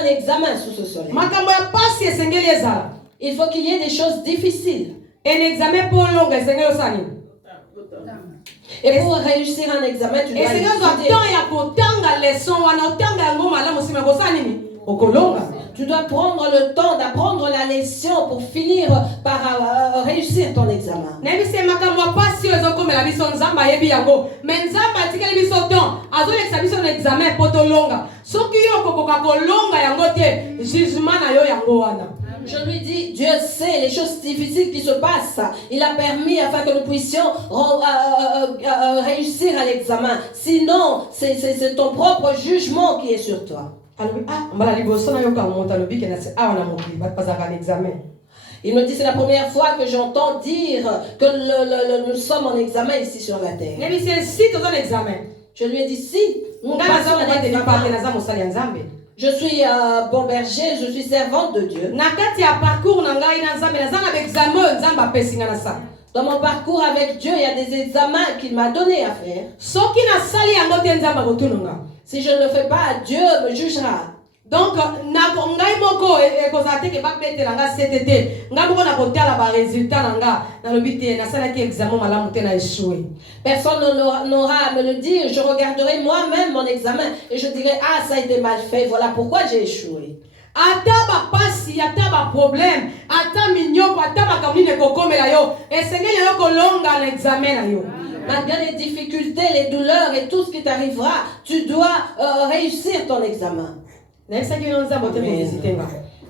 Un examen sous ce soleil. Il faut qu'il y ait des choses difficiles. Un examen pour long, et pour réussir un examen, tu dois étudier. Tu dois prendre le temps d'apprendre la leçon pour finir par réussir ton examen. Je lui dis, Dieu sait les choses difficiles qui se passent. Il a permis afin que nous puissions réussir à l'examen. Sinon, c'est ton propre jugement qui est sur toi. Il me dit, c'est la première fois que j'entends dire que nous sommes en examen ici sur la terre. Je lui ai dit, si. Je suis bon berger, je suis servante de Dieu. Dans mon parcours avec Dieu, il y a des examens qu'il m'a donné à faire. Si je ne le fais pas, Dieu me jugera. Donc, personne n'aura à me le dire. Je regarderai moi-même mon examen et je dirai, ah, ça a été mal fait, voilà pourquoi j'ai échoué. Malgré les difficultés, les douleurs et tout ce qui t'arrivera, tu dois réussir ton examen.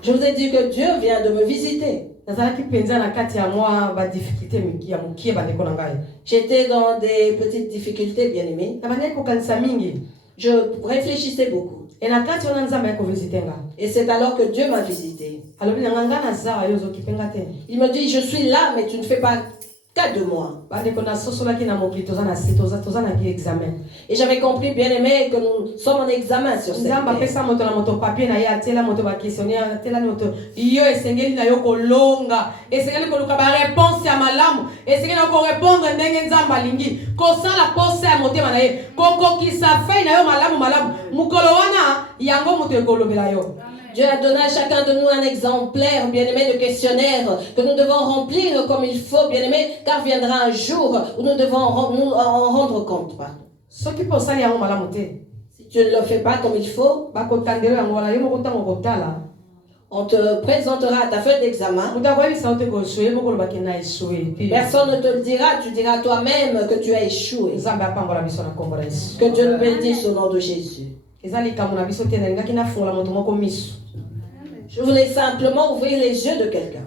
Je vous ai dit que Dieu vient de me visiter. J'étais dans des petites difficultés, bien aimé. Je réfléchissais beaucoup. Et c'est alors que Dieu m'a visité. Il me dit, je suis là, mais tu ne fais pas cas de moi. Et j'avais compris, bien aimé, que nous sommes en examen sur cette terre. Dieu a donné à chacun de nous un exemplaire, bien-aimé, de questionnaire que nous devons remplir comme il faut, bien-aimé, car viendra un jour où nous devons nous en rendre compte. Si tu ne le fais pas comme il faut, on te présentera ta feuille d'examen. Personne ne te le dira, tu diras toi-même que tu as échoué. Que Dieu nous bénisse au nom de Jésus. Je voulais simplement ouvrir les yeux de quelqu'un.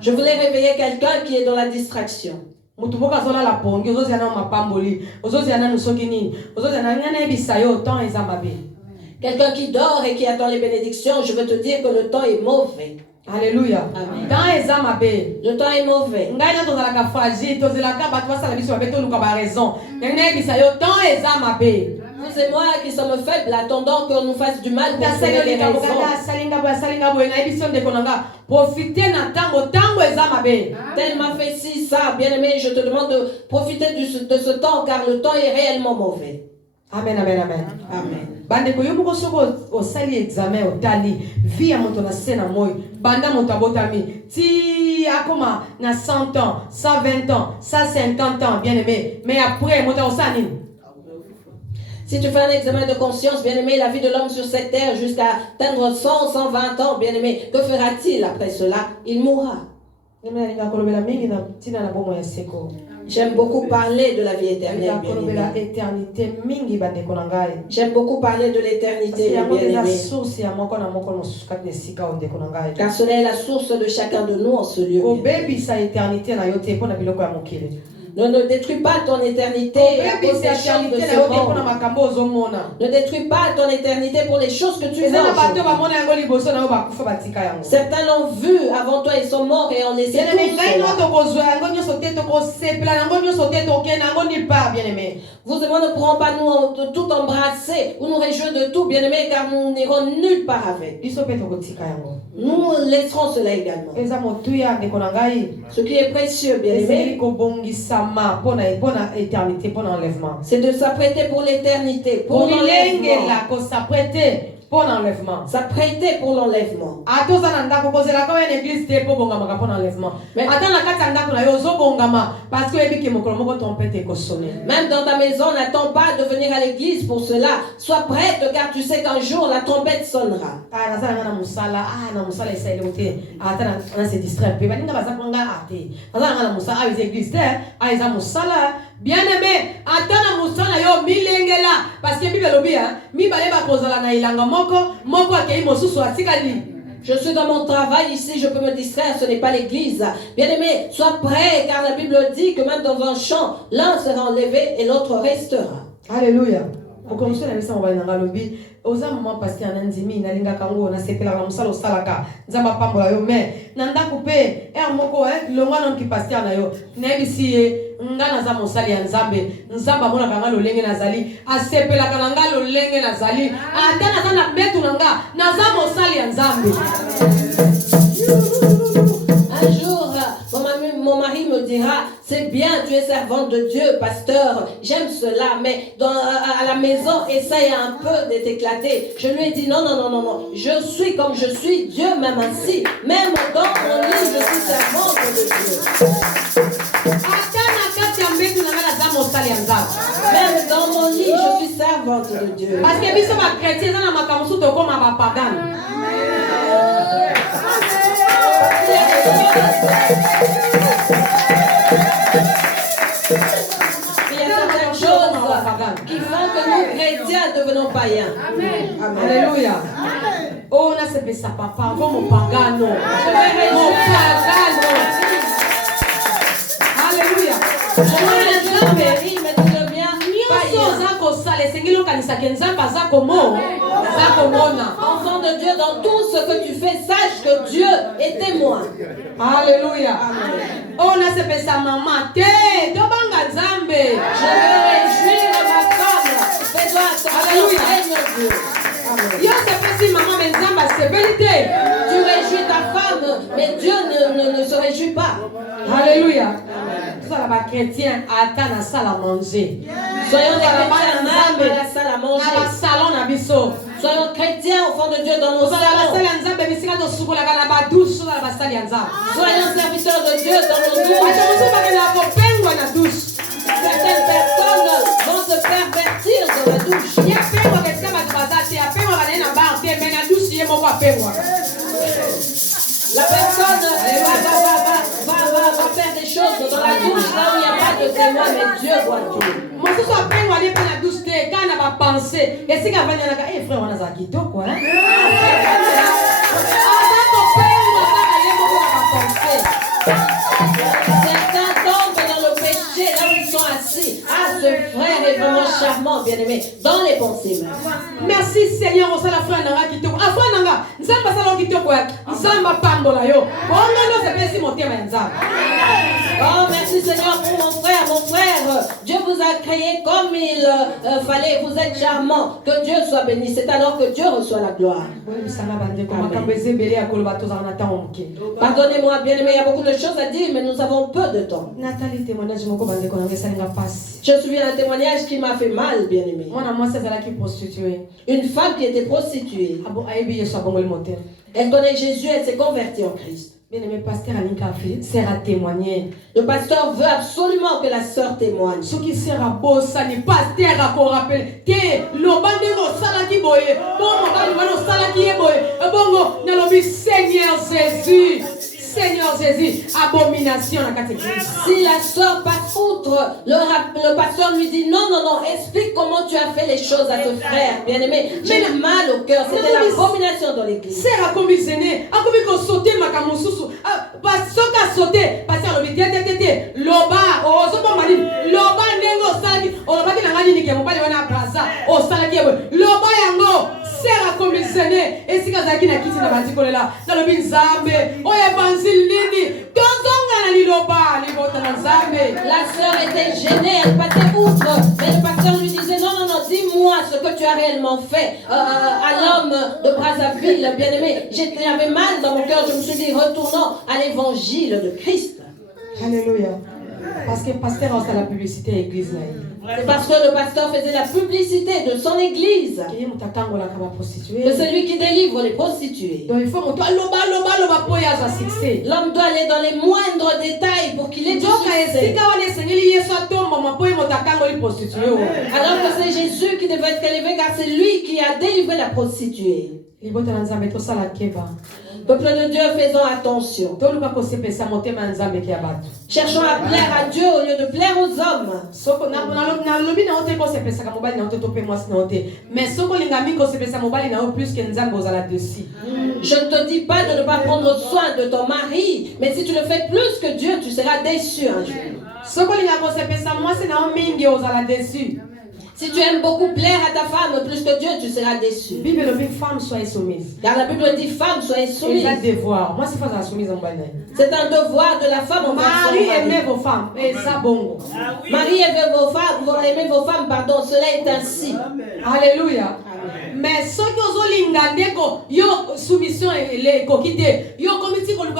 Je voulais réveiller quelqu'un qui est dans la distraction. Quelqu'un qui dort et qui attend les bénédictions, je veux te dire que le temps est mauvais. Alléluia. Le temps est mauvais. Vous et moi qui sommes faibles, attendons qu'on nous fasse du mal pour trouver les raisons. Tel m'a fait ci, ça, bien aimé, je te demande de profiter de ce temps car le temps est réellement mauvais. Amen, amen, amen. Amen. Bandeko yo moko soko osali examen otali vie ya moto na sena moy banda moto abotami ti akoma na 100 ans, 120 ans, 150 ans bien aimé mais après moto osani. Si tu fais un examen de conscience, bien aimé, la vie de l'homme sur cette terre jusqu'à atteindre 100, 120 ans, bien aimé, que fera-t-il après cela? Il mourra. J'aime beaucoup parler de la vie éternelle, bien aimé. J'aime beaucoup parler de l'éternité, bien aimé. Car cela est la source de chacun de nous en ce lieu. Ne détruis pas ton éternité à cause des choses de ce monde. Ne détruis pas ton éternité pour les choses que tu veux. Certains l'ont vu avant toi, ils sont morts et on les sait Vous et moi ne pourrons pas nous tout embrasser ou nous réjouir de tout, bien aimé, car nous n'irons nulle part avec. Nous laisserons cela également. Ce qui est précieux, bien aimé, C'est de s'apprêter pour l'éternité, pour l'enlèvement. S'apprêter pour l'enlèvement. Même dans ta maison, n'attends pas de venir à l'église pour cela. Sois prête car tu sais qu'un jour la trompette sonnera. Bien-aimé, attends musala yo milengela parce que Bible lobi mi baleba kozala na ilanga moko akei mosusu atikali. Je suis dans mon travail ici, je peux me distraire, ce n'est pas l'église. Bien-aimé, sois prêt car la Bible dit que même dans un champ, l'un sera enlevé et l'autre restera. Alléluia. Okomso na bisa mobali na lobi oza mama pasteur nandimi na linga kango na sepela na musala osalaka nzamba pambola yo mais nanda couper moko longa non ki pasteur na yo na bisi ngana za mosali ya nzambe nzamba mona kanga lolenge nazali asepela kanga lolenge nazali atana sana metu nanga naza mosali ya nzambe. Un jour, mon mari me dira, c'est bien, tu es servante de Dieu, pasteur, j'aime cela, mais à la maison, essaye un peu de t'éclater. Je lui ai dit, non, je suis comme je suis, Dieu m'aime ainsi. Même dans mon lit, je suis servante de Dieu. Même dans mon lit, je suis servante de Dieu. Parce que biso ba chrétien na makamusu to koma ba pagan. Il y a certaines choses qui font que nous chrétiens devenons païens. Amen. Alléluia. Oh, on a ce pesa papa, comme pagano. Alléluia. Enfant de Dieu, dans tout ce que tu fais, sache que Dieu est témoin. Alléluia. Oh, on a ce pesa maman. Je veux réjouir ma femme. Fais-toi attention, Dieu. Tu réjouis ta femme, mais Dieu ne se réjouit pas. Alléluia. Soyons des chrétiens à la salle à manger. Soyons des chrétiens même à la salle à manger. Soyons chrétiens au fond de Dieu dans nos salons. Soyons serviteurs de Dieu dans nos douches. Certaines personnes vont se pervertir dans la douche. La personne va faire des choses dans la douche là où il n'y a pas de témoin, mais Dieu voit tout. Certains tombent dans le péché là où ils sont assis. Ah, ce frère est vraiment charmant, bien-aimé, dans les pensées même. Merci Seigneur, on s'en a frère nanga kitoko. Afwa nanga, nzamba sala kitoko ya. Nzamba pambola yo. Bongo no se pesi motema ya nzamba. Oh, merci Seigneur pour mon frère, Dieu vous a créé comme il fallait. Vous êtes charmant. Que Dieu soit béni. C'est alors que Dieu reçoit la gloire. Pardonnez-moi, bien-aimé, il y a beaucoup de choses à dire, mais nous avons peu de temps. Je suis un témoignage qui m'a fait mal, bien-aimé. Une femme qui était prostituée. Elle connaît Jésus, elle s'est convertie en Christ. Bien-aimé, pasteur Alinka sert à témoigner. Le pasteur veut absolument que la sœur témoigne. Ce qui sert à bosser, le pasteur a qu'on rappelle que le bandero salaki boye, bon salaki boye, bon nalobi Seigneur Jésus. Seigneur Jésus, abomination à la église. Si la sœur passe outre, le pasteur lui dit non, explique comment tu as fait les choses à ce frère, bien-aimé. J'ai mal au cœur, c'était l'abomination dans l'église. C'est à comme il à comme il sauter ma camousou, parce qu'à sauter, parce que le loba, oh, so bon mari, loba nengo salaki, oh, loba qui n'a rien dit que mon père wana brasa, oh, salaki, loba yango, c'est à comme il et si kazaki na kiti na bandi kolela, dans le bin zambe, oh, la sœur était gênée, elle passait outre, mais le pasteur lui disait non, dis-moi ce que tu as réellement fait à l'homme de Brazzaville, bien-aimé. J'avais mal dans mon cœur, je me suis dit retournons à l'évangile de Christ. Alléluia. Parce que le pasteur a la publicité église. C'est parce que le pasteur faisait la publicité de son église. Que celui qui délivre les prostituées. Donc il faut l'homme doit aller dans les moindres détails pour qu'il ait du succès. Alors que c'est Jésus qui devait être élevé car c'est lui qui a délivré la prostituée. Peuple de Dieu, faisons attention. Cherchons à plaire à Dieu au lieu de plaire aux hommes. Je ne te dis pas de ne pas prendre soin de ton mari, mais si tu le fais plus que Dieu, tu seras déçu un jour. Si tu aimes beaucoup plaire à ta femme plus que Dieu, tu seras déçu. Femme, soyez soumise. Car la Bible dit femme, soyez soumise. C'est un devoir. Moi, c'est pas la soumise en banane. C'est un devoir de la femme envers son mari. Marie, aimez vos femmes. Et ça, bon. Marie, aimez vos femmes, pardon, cela est ainsi. Alléluia. Mais ceux qui ont l'ingandeko, yo soumission les coquilles, yo comité qu'on lui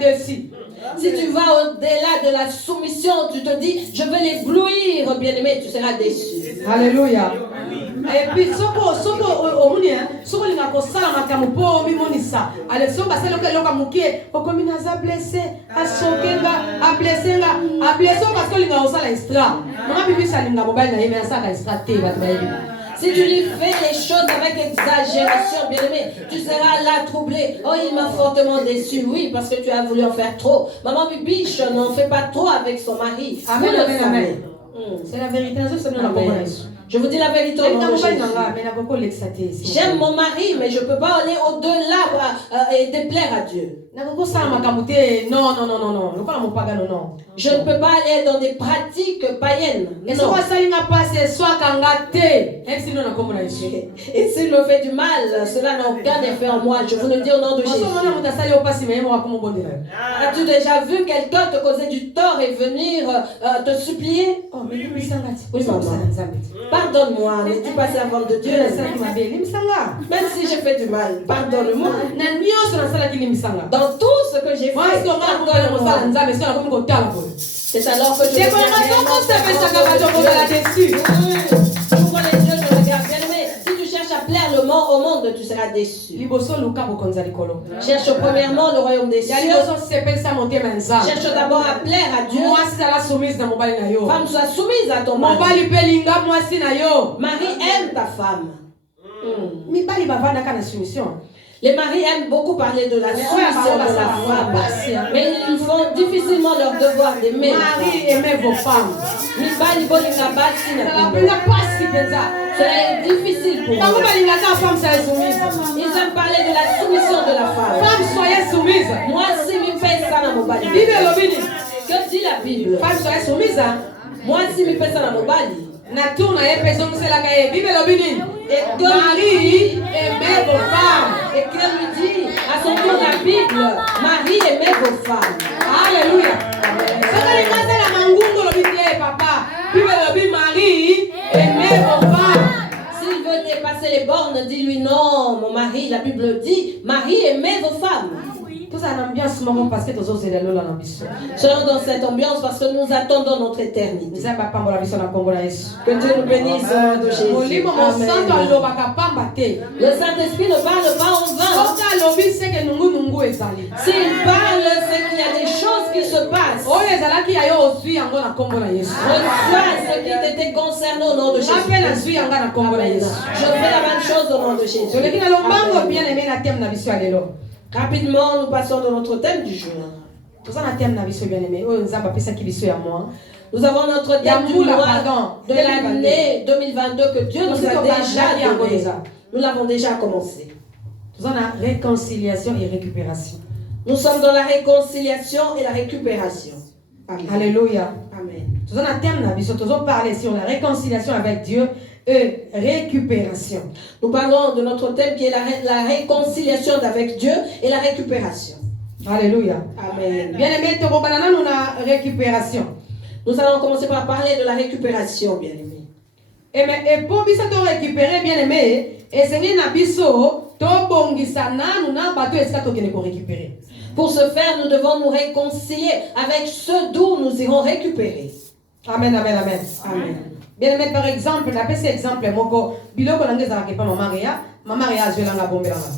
dessus. Si tu vas au-delà de la soumission, tu te dis, je vais l'éblouir, bien-aimé, tu seras déçu. Alléluia. Et puis, si tu lui fais les choses avec exagération, bien-aimé, tu seras là troublé. Oh, il m'a fortement déçu. Oui, parce que tu as voulu en faire trop. Maman Bibiche n'en fait pas trop avec son mari. Amen, amen, amen. C'est la vérité. Je vous dis la vérité. J'aime mon mari, mais je ne peux pas aller au-delà et déplaire à Dieu. Non. Je ne peux pas aller dans des pratiques païennes. Et s'il me fait du mal, cela n'a aucun effet en moi. Je vous le dis au nom de Jésus. As-tu déjà vu quelqu'un te causer du tort et venir te supplier? Oui, maman. Pardonne-moi, ne dis pas ça avant de Dieu. Même si j'ai fait du mal, pardonne-moi. Dans tout ce que j'ai fait, pardonne-moi. C'est alors que je ouvre les yeux, je regarde. Bien-aimé, si tu cherches à plaire au monde, tu seras déçu. Cherche premièrement le royaume des cieux. Cherche d'abord à plaire à Dieu. Femme, sois soumise à ton mari. Mari, aime ta femme. Les maris aiment beaucoup parler de la soumission de la femme, mais ils font difficilement leur devoir d'aimer. Marie, aimez vos femmes. Cela est difficile pour eux. Ils aiment parler de la soumission de la femme. Femme, soyez soumise. Moi, si mi fais ça dans mon bali. Que dit la Bible? Femme, soyez soumise. Moi, si mi fais ça dans mon bali. Et Marie, aimez vos femmes. Et qu'elle lui dit, à son tour la Bible, Marie, aimez vos femmes. Alléluia. Marie, aimez vos femmes. S'il veut dépasser les bornes, dis-lui non, mon mari, la Bible dit, Marie, aimez vos femmes. Selon dans cette ambiance parce que nous attendons notre éternité. Que Dieu nous bénisse au nom de Jésus. Amen. Le Saint-Esprit ne parle pas en vain. S'il parle, c'est qu'il y a des choses qui se passent. Reçois ce qui t'était concerné au nom de Jésus. Je fais la même chose au nom de Jésus. Rapidement, nous passons dans notre thème du jour. Nous avons notre thème du mois de l'année 2022 que Dieu nous a déjà donné. Nous l'avons déjà commencé. Nous avons la réconciliation et récupération. Nous sommes dans la réconciliation et la récupération. Amen. Alléluia. Amen. Nous avons un thème, nous allons parler sur la réconciliation avec Dieu et récupération. Nous parlons de notre thème qui est la réconciliation avec Dieu et la récupération. Alléluia. Amen. Bien-aimé, nous avons la récupération. Nous allons commencer par parler de la récupération, bien-aimé. Et pour nous récupérer, bien-aimé, et c'est un abisso, to bongisa na nous na bateau est-ce que tu récupérer. Pour ce faire, nous devons nous réconcilier avec ceux d'où nous irons récupérer. Amen, amen, amen. Amen. Bien aimé, par exemple, on appelle cet exemple, moko, biloko nange za kepa maman Réa azwelanga bombelanga.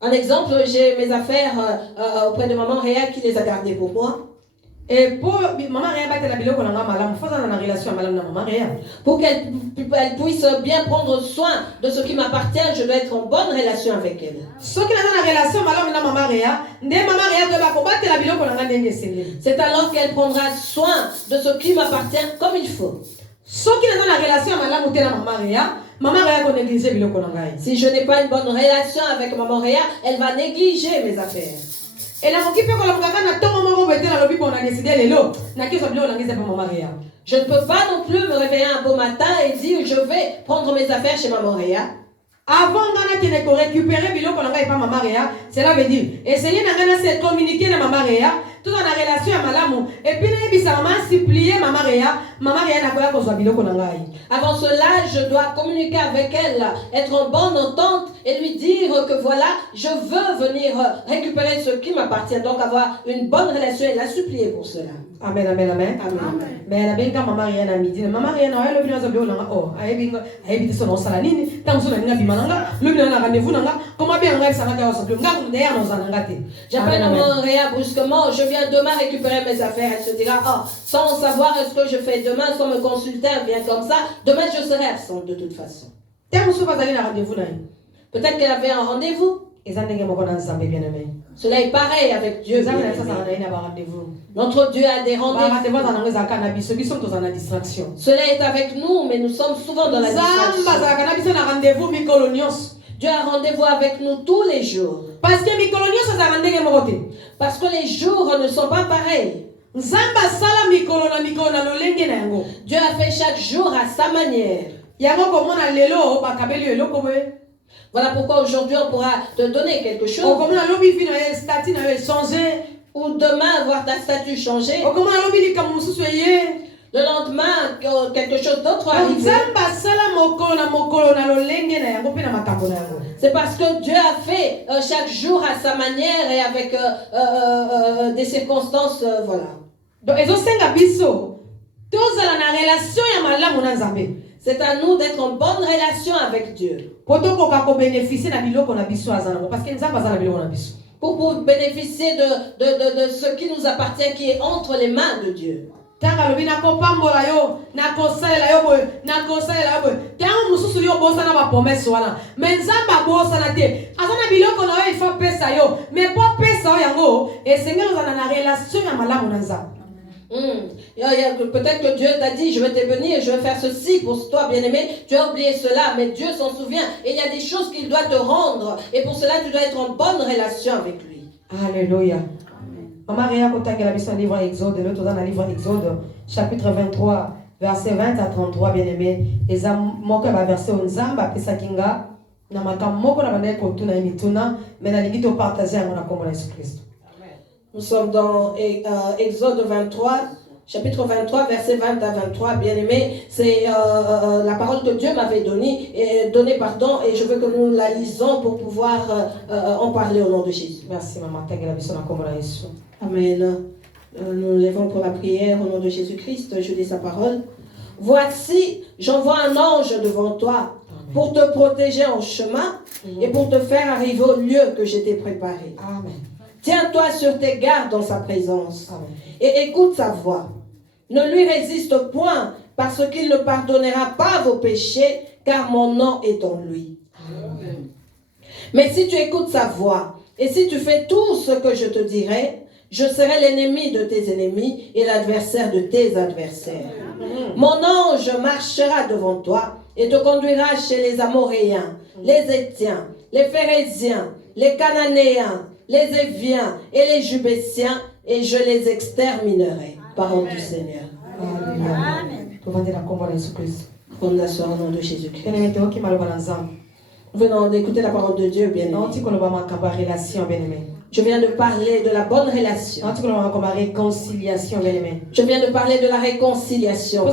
Un exemple, j'ai mes affaires auprès de maman Réa qui les a gardées pour moi. Et pour maman Réa battre la biloko nanga malam, faut ça dans la relation malam na maman Réa. Pour qu'elle puisse bien prendre soin de ce qui m'appartient, je dois être en bonne relation avec elle. Ce qui est dans la relation malam na maman Réa, maman Réa doit combattre la biloko nanga ndenge sengeli. C'est alors qu'elle prendra soin de ce qui m'appartient comme il faut. Ce qui est dans la relation malam ou na maman Réa, maman Réa ko négliger biloko nanga. Si je n'ai pas une bonne relation avec maman Réa, elle va négliger mes affaires. Et la moki peut qu'on la na tongo moko bete na lobi qu'on a décidé lelo, na ki so biloko nanga pour maman Réa. Je ne peux pas non plus me réveiller un beau matin et dire je vais prendre mes affaires chez maman Réa. Avant de récupérer biloko nanga et pas maman Réa, cela veut dire essayer de se communiquer na maman Réa, tout dans la relation à malamu et puis na bisa maman supplier maman Réa na koya ko zo biloko nanga. Avant cela, je dois communiquer avec elle, être en bonne entente et lui dire que voilà, je veux venir récupérer ce qui m'appartient, donc avoir une bonne relation et la supplier pour cela. Amen, amen, amen. Amen. Mais la benga maman Réa na midi, maman Réa na le bino zo biloko nanga oh, ayebi so no sala nini, tamso na bima nanga, le bino na rendez-vous nanga, comment bien ngai sana ka so biloko nanga ndeya no zananga te. J'appelle maman Réa brusquement, je viens demain récupérer mes affaires. Elle se dira, oh, sans savoir ce que je fais demain, sans me consulter, bien comme ça, demain je serai absente de toute façon. Peut-être qu'elle avait un rendez-vous. Cela est pareil avec Dieu. Notre Dieu a des rendez-vous. Cela est avec nous, mais nous sommes souvent dans la distraction. Dieu a rendez-vous avec nous tous les jours. Parce que les jours ne sont pas pareils. Dieu a fait chaque jour à sa manière. Voilà pourquoi aujourd'hui on pourra te donner quelque chose. Ou demain voir ta statue changer. Le lendemain, quelque chose d'autre arrive. C'est parce que Dieu a fait chaque jour à sa manière et avec des circonstances, voilà. C'est à nous d'être en bonne relation avec Dieu. Pour bénéficier de ce qui nous appartient, qui est entre les mains de Dieu. Peut-être que Dieu t'a dit je vais te bénir, je vais faire ceci pour toi bien-aimé. Tu as oublié cela, mais Dieu s'en souvient. Et il y a des choses qu'il doit te rendre. Et pour cela tu dois être en bonne relation avec lui. Alléluia. Maman Réa Kotanga la mission livre Exode, l'autre dans le livre Exode, chapitre 23, verset 20 à 33, bien-aimé. Et ça moka ba verset 11 ba pesa kinga na makamoko na banaye ko tuna imituna, mais na lingito partager ngona comme Jésus Christ. Nous sommes dans Exode 23, chapitre 23, verset 20 à 23, bien-aimé. C'est la parole que Dieu m'avait donnée, et je veux que nous la lisons pour pouvoir en parler au nom de Jésus. Merci, maman. Amen. Nous nous levons pour la prière au nom de Jésus-Christ. Je lis sa parole. Voici, j'envoie un ange devant toi pour te protéger en chemin et pour te faire arriver au lieu que je t'ai préparé. Amen. Tiens-toi sur tes gardes dans sa présence. Amen. Et écoute sa voix. Ne lui résiste point, parce qu'il ne pardonnera pas vos péchés, car mon nom est en lui. Amen. Mais si tu écoutes sa voix, et si tu fais tout ce que je te dirai, je serai l'ennemi de tes ennemis et l'adversaire de tes adversaires. Amen. Mon ange marchera devant toi et te conduira chez les Amoréens, les Héthiens, les Phéréziens, les Cananéens, les Éviens et les Jubésiens, et je les exterminerai. Parole du Seigneur. Amen. Fondation au nom de Jésus-Christ. Venons d'écouter la parole de Dieu, bien-aimé. Je viens de parler de la bonne relation. Réconciliation, bien-aimé. Je viens de parler de la réconciliation.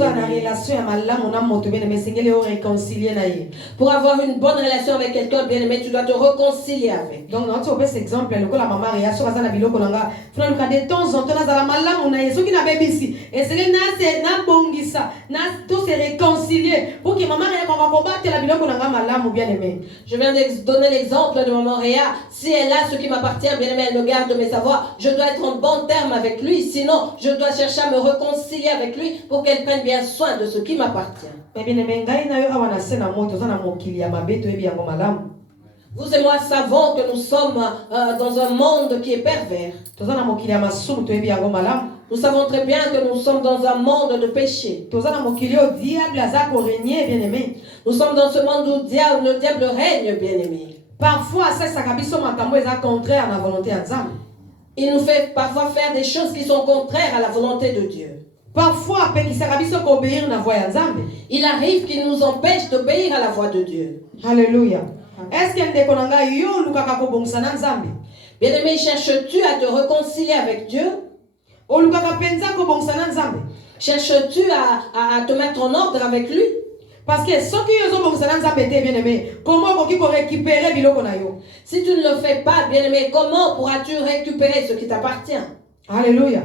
Pour avoir une bonne relation avec quelqu'un, bien-aimé, tu dois te réconcilier avec. Donc, on peut cet exemple, le la maman réaction à la biloko nanga. De temps en temps, la maman, on a ceux qui n'avaient pas ici. Et c'est na bongisa, na tous se réconcilier pour que maman réa qu'on va combattre la biloko nanga malam ou bien-aimé. Je viens de donner l'exemple de maman Réa. Si elle a ce qui m'appartient, bien-aimé, elle me garde mes savoirs. Je dois être en bon terme avec lui. Sinon, je dois chercher à me réconcilier avec lui pour qu'elle prenne bien soin de ce qui m'appartient. Vous et moi savons que nous sommes dans un monde qui est pervers. Nous savons très bien que nous sommes dans un monde de péché. Nous sommes dans ce monde où le diable règne, bien-aimé. Parfois, contraire à la volonté de Dieu. Il nous fait parfois faire des choses qui sont contraires à la volonté de Dieu. Parfois, il arrive qu'il nous empêche d'obéir à la voix de Dieu. Alléluia. Est-ce que bien-aimé, cherches-tu à te réconcilier avec Dieu? Cherches-tu à te mettre en ordre avec lui? Parce que ceux qui ont bien-aimé, comment récupérer biloko na yo? Si tu ne le fais pas, bien-aimé, comment pourras-tu récupérer ce qui t'appartient? Alléluia.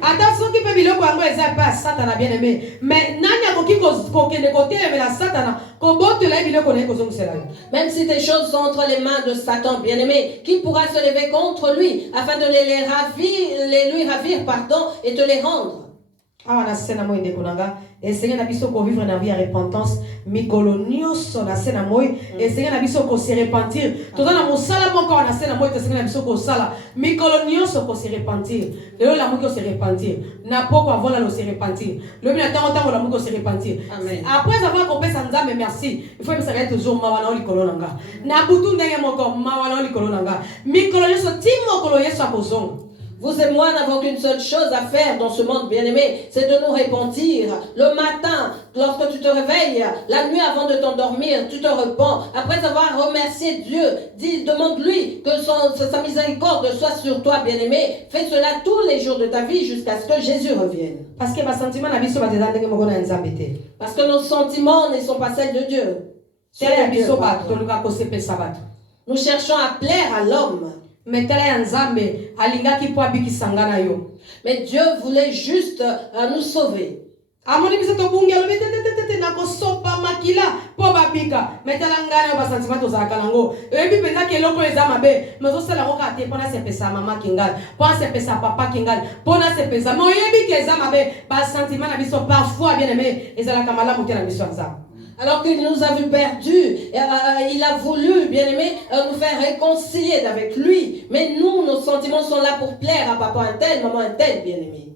Attention qui peut biloko yango eza pas Satan bien-aimé. Mais nani akoki ko kende côté mais la Satan ko botela biloko na ko zongusela yo. Même si tes choses sont entre les mains de Satan, bien-aimé, qui pourra se lever contre lui afin de lui ravir, pardon, et te les rendre? Na sena mo ndeko nanga essayer na biso ko vivre na vie à repentance mikolo nyonso na sena moy essayer na biso ko se repentir toza na mosala moko na sena moy essayer na biso ko sala mikolo nyonso ko se repentir lelo la moko se repentir na poko avola lo se repentir le bi na tango la moko se repentir. Amen. Après avoir compris ça nzambe merci il faut que ça va toujours mawa na likolo nanga na butu ndenge moko mawa na likolo nanga mikolo nyonso timokolo yesu akozonga. Vous et moi n'avons qu'une seule chose à faire dans ce monde, bien-aimé, c'est de nous repentir. Le matin, lorsque tu te réveilles, la nuit avant de t'endormir, tu te repens. Après avoir remercié Dieu, demande-lui que sa miséricorde soit sur toi, bien-aimé. Fais cela tous les jours de ta vie jusqu'à ce que Jésus revienne. Parce que nos sentiments ne sont pas celles de Dieu. Nous cherchons à plaire à l'homme. Mais Dieu voulait juste nous sauver. Alors qu'il nous a vu perdus, il a voulu, bien-aimé, nous faire réconcilier avec lui. Mais nous, nos sentiments sont là pour plaire à papa un tel, maman un tel, bien-aimé.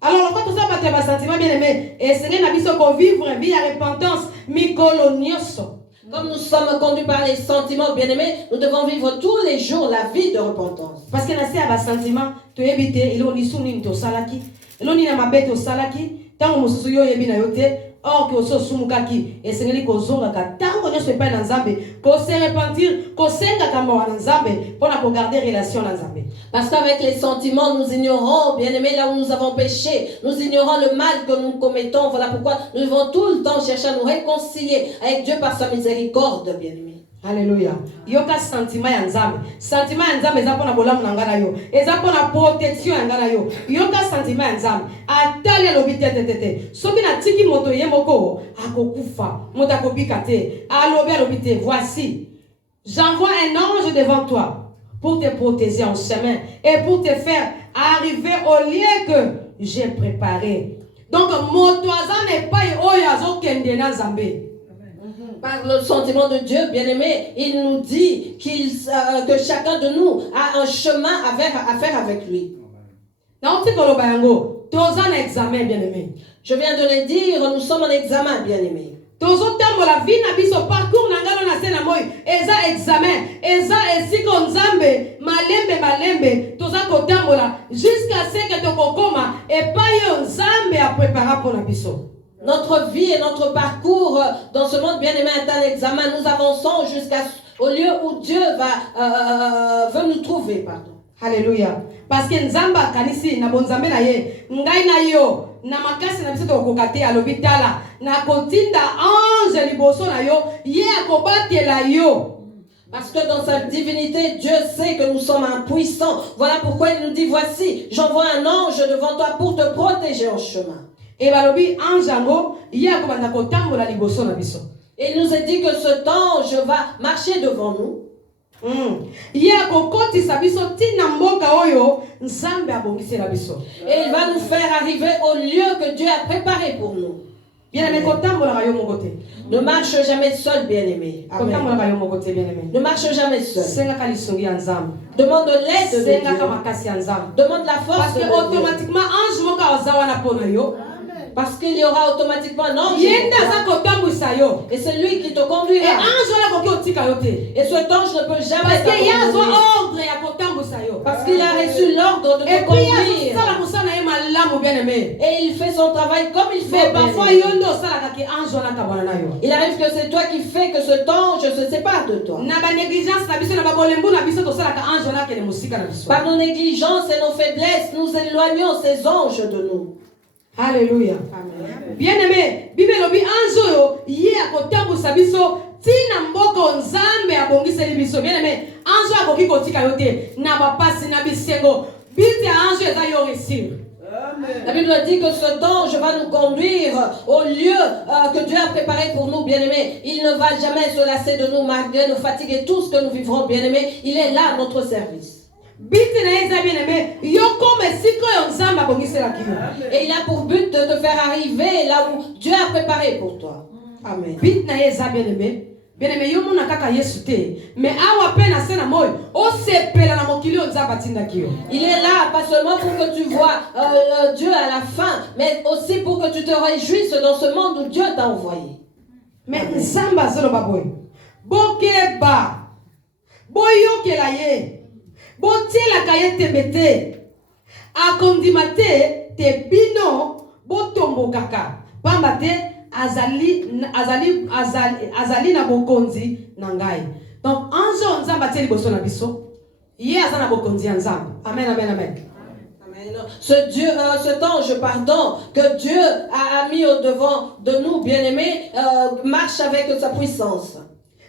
Alors, quand on a battu un sentiment, bien-aimé, et c'est que vivre vie à repentance, comme nous sommes conduits par les sentiments, bien-aimés, nous devons vivre tous les jours la vie de repentance. Parce que dans ces sentiments, tu es évité, il y a une salaki, il y a une salaki, tant que tu es or que so sumukaki esengeli kozonga katango nyoso epai na Nzambe ko se repentir ko senga kamba na Nzambe pour na garder relation na Nzambe. Parce qu'avec les sentiments nous ignorons, bien-aimés, là où nous avons péché, nous ignorons le mal que nous commettons. Voilà pourquoi nous devons tout le temps chercher à nous réconcilier avec Dieu par sa miséricorde, bien-aimés. Alléluia. Yoka sentiment ya Nzambe. Sentiment ya Nzambe eza pona bolamu na ngana yo. Eza pona protection ya ngana yo. Yoka sentiment ya Nzambe. Atali alobi tete. Soki na tiki moto ye moko akokufa. Moto akobika te. Alobi te. Voici. J'envoie un ange devant toi pour te protéger en chemin et pour te faire arriver au lieu que j'ai préparé. Donc moto azane pas oyazo kende na Nzambe. Par le sentiment de Dieu, bien-aimé, il nous dit que chacun de nous a un chemin à faire avec lui. Je viens de le dire, nous sommes en examen, bien-aimé. La vie na biso parcours na ngalo na sena moy eza examen eza esiko Nzambe malembe toza kotambola jusqu'à ce que tokokoma et pas yo Nzambe a préparé pour na biso. Notre vie et notre parcours dans ce monde bien-aimé est un examen. Nous avançons jusqu'au lieu où Dieu veut nous trouver. Pardon. Alléluia. Parce que nzamba kanisi na bonzambe na ye ngai na yo na makasi na biso to kokate à l'hôpital na kotinda ange liboso na yo ye akobatela yo. Parce que dans sa divinité, Dieu sait que nous sommes impuissants. Voilà pourquoi il nous dit, voici, j'envoie un ange devant toi pour te protéger en chemin. Et balobi ange ango ye akomanda kotambola liboso na biso. Et il nous a dit que cet ange va marcher devant nous. Et il va nous faire arriver au lieu que Dieu a préparé pour nous. Ne marche jamais seul, bien-aimé. Ne marche jamais seul. Demande l'aide de Dieu. Demande la force de Dieu. Automatiquement, parce qu'il y aura automatiquement un ange. Et c'est lui qui te conduira. Et cet ange ne peut jamais t'accompagner. Parce qu'il a reçu l'ordre de te conduire. Et il fait son travail comme il fait. Parfois, il arrive que c'est toi qui fais que cet ange se sépare de toi. Par nos négligences et nos faiblesses, nous éloignons ces anges de nous. Alléluia. Bien-aimé, Bible lobi anjo ye akotambusa biso tina mboko nzambe abongiseli biso. Bien-aimé, anjo akoki kotika yote na bapasi na bisengo. Bite anjo eza yo réussir. La Bible dit que cet ange va nous conduire au lieu que Dieu a préparé pour nous, bien-aimés. Il ne va jamais se lasser de nous malgré nos fatigues et tout ce que nous vivrons, bien-aimés. Il est là à notre service. Et il a pour but de te faire arriver là où Dieu a préparé pour toi. Amen. Bien-aimé, yo mona kaka Yesu te. Mais awa pe na sena moyo, o sepela na mokili o nzamba tinda kiyo. Il est là pas seulement pour que tu vois Dieu à la fin, mais aussi pour que tu te réjouisses dans ce monde où Dieu t'a envoyé. Mais nzamba zolo baboy. Bokeba. Boyokela ye. Botiela kaye tebete. Akondimate te bino botombo kaka. Pambate azali na bokonzi na ngai. Donc anjo nzamba teli boso na biso. Ye azana bokonzi nzamba. Amen, amen, amen. Cet ange, pardon, que Dieu a mis au devant de nous, bien-aimés, marche avec sa puissance.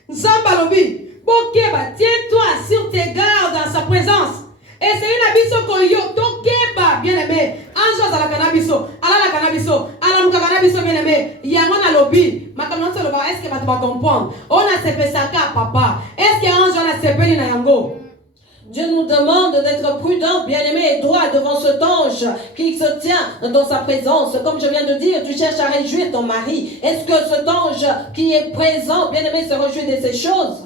Nzamba lobi, bokeba, tiens-toi sur tes gardes dans sa présence. Et c'est une abisso koyo tokeba bien-aimé. Anjo za la canabiso, ala la canabiso, ala muka canabiso bien-aimé. Yangona lobi, makamnonso loba, est-ce que tu vas comprendre? On a sepe saka papa. Est-ce que anjo na sepeli na yango? Dieu nous demande d'être prudents, bien-aimés et droits devant cet ange qui se tient dans sa présence. Comme je viens de dire, tu cherches à réjouir ton mari. Est-ce que cet ange qui est présent, bien-aimé, se réjouit de ces choses?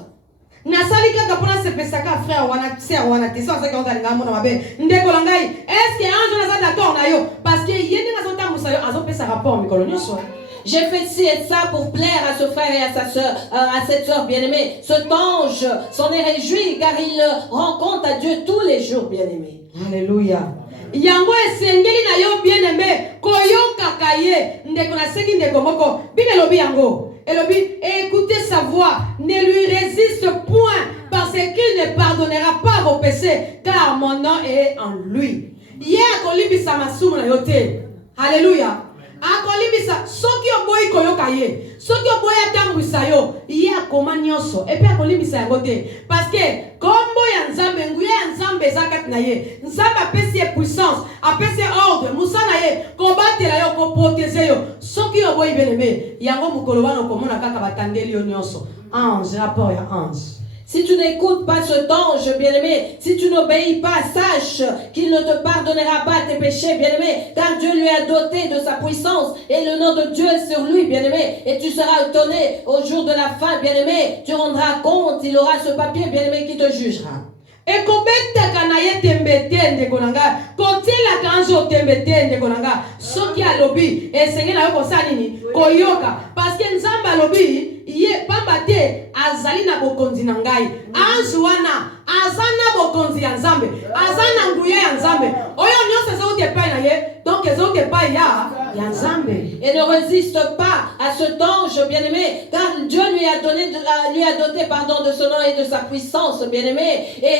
Nasalika kapona sepesaka frère wana sœur wana te so saka onza linga mona mabe ndeko langai est-ce que ange na za d'accord na yo parce que yende na zota musayo azopesa rapport mikolo nyonso. J'ai fait ci et ça pour plaire à ce frère et à sa sœur, à cette sœur bien-aimée. Cet ange s'en est réjoui car il rend compte à Dieu tous les jours, bien-aimé. Alléluia. Yango esengeli na yo bien-aimé koyoka kaye ndeko na sengi ndeko moko Bible lobi yango. Écoutez sa voix, ne lui résiste point, parce qu'il ne pardonnera pas vos péchés, car mon nom est en lui. Alléluia. Akolibisa soki oboyi koyoka ye soki oboyi atambwisa yo ye akoma nyonso epe akolibisa yango te parce que kombo ya nzambe nguya ya nzambe eza kati na ye nzambe apesi ye puissance apesi ordre musana ye kobatela yo koproteze yo soki oboyi bien-aimé yango mokolo wana okomona kaka batandeli yo nyonso ange rapport ya ange. Si tu n'écoutes pas cet ange, bien-aimé, si tu n'obéis pas, sache qu'il ne te pardonnera pas tes péchés, bien-aimé, car Dieu lui a doté de sa puissance et le nom de Dieu est sur lui, bien-aimé, et tu seras étonné au jour de la fin, bien-aimé, tu rendras compte, il aura ce papier, bien-aimé, qui te jugera. Et kobetaka na ye tembete ndeko nanga kotielaka anjo tembete ndeko nanga soki alobi esengeli na yo kosala nini koyoka parce que nzambe alobi ye pamba te azali na bokonzi na ngai ange wana aza na bokonzi ya nzambe aza na nguya ya nzambe oyo nyonso ezauti epai na ye donc donc ezo te pa ya nzambe. Et ne résiste pas à cet ange, bien-aimé, car Dieu lui a doté pardon, de son nom et de sa puissance, bien-aimé. Et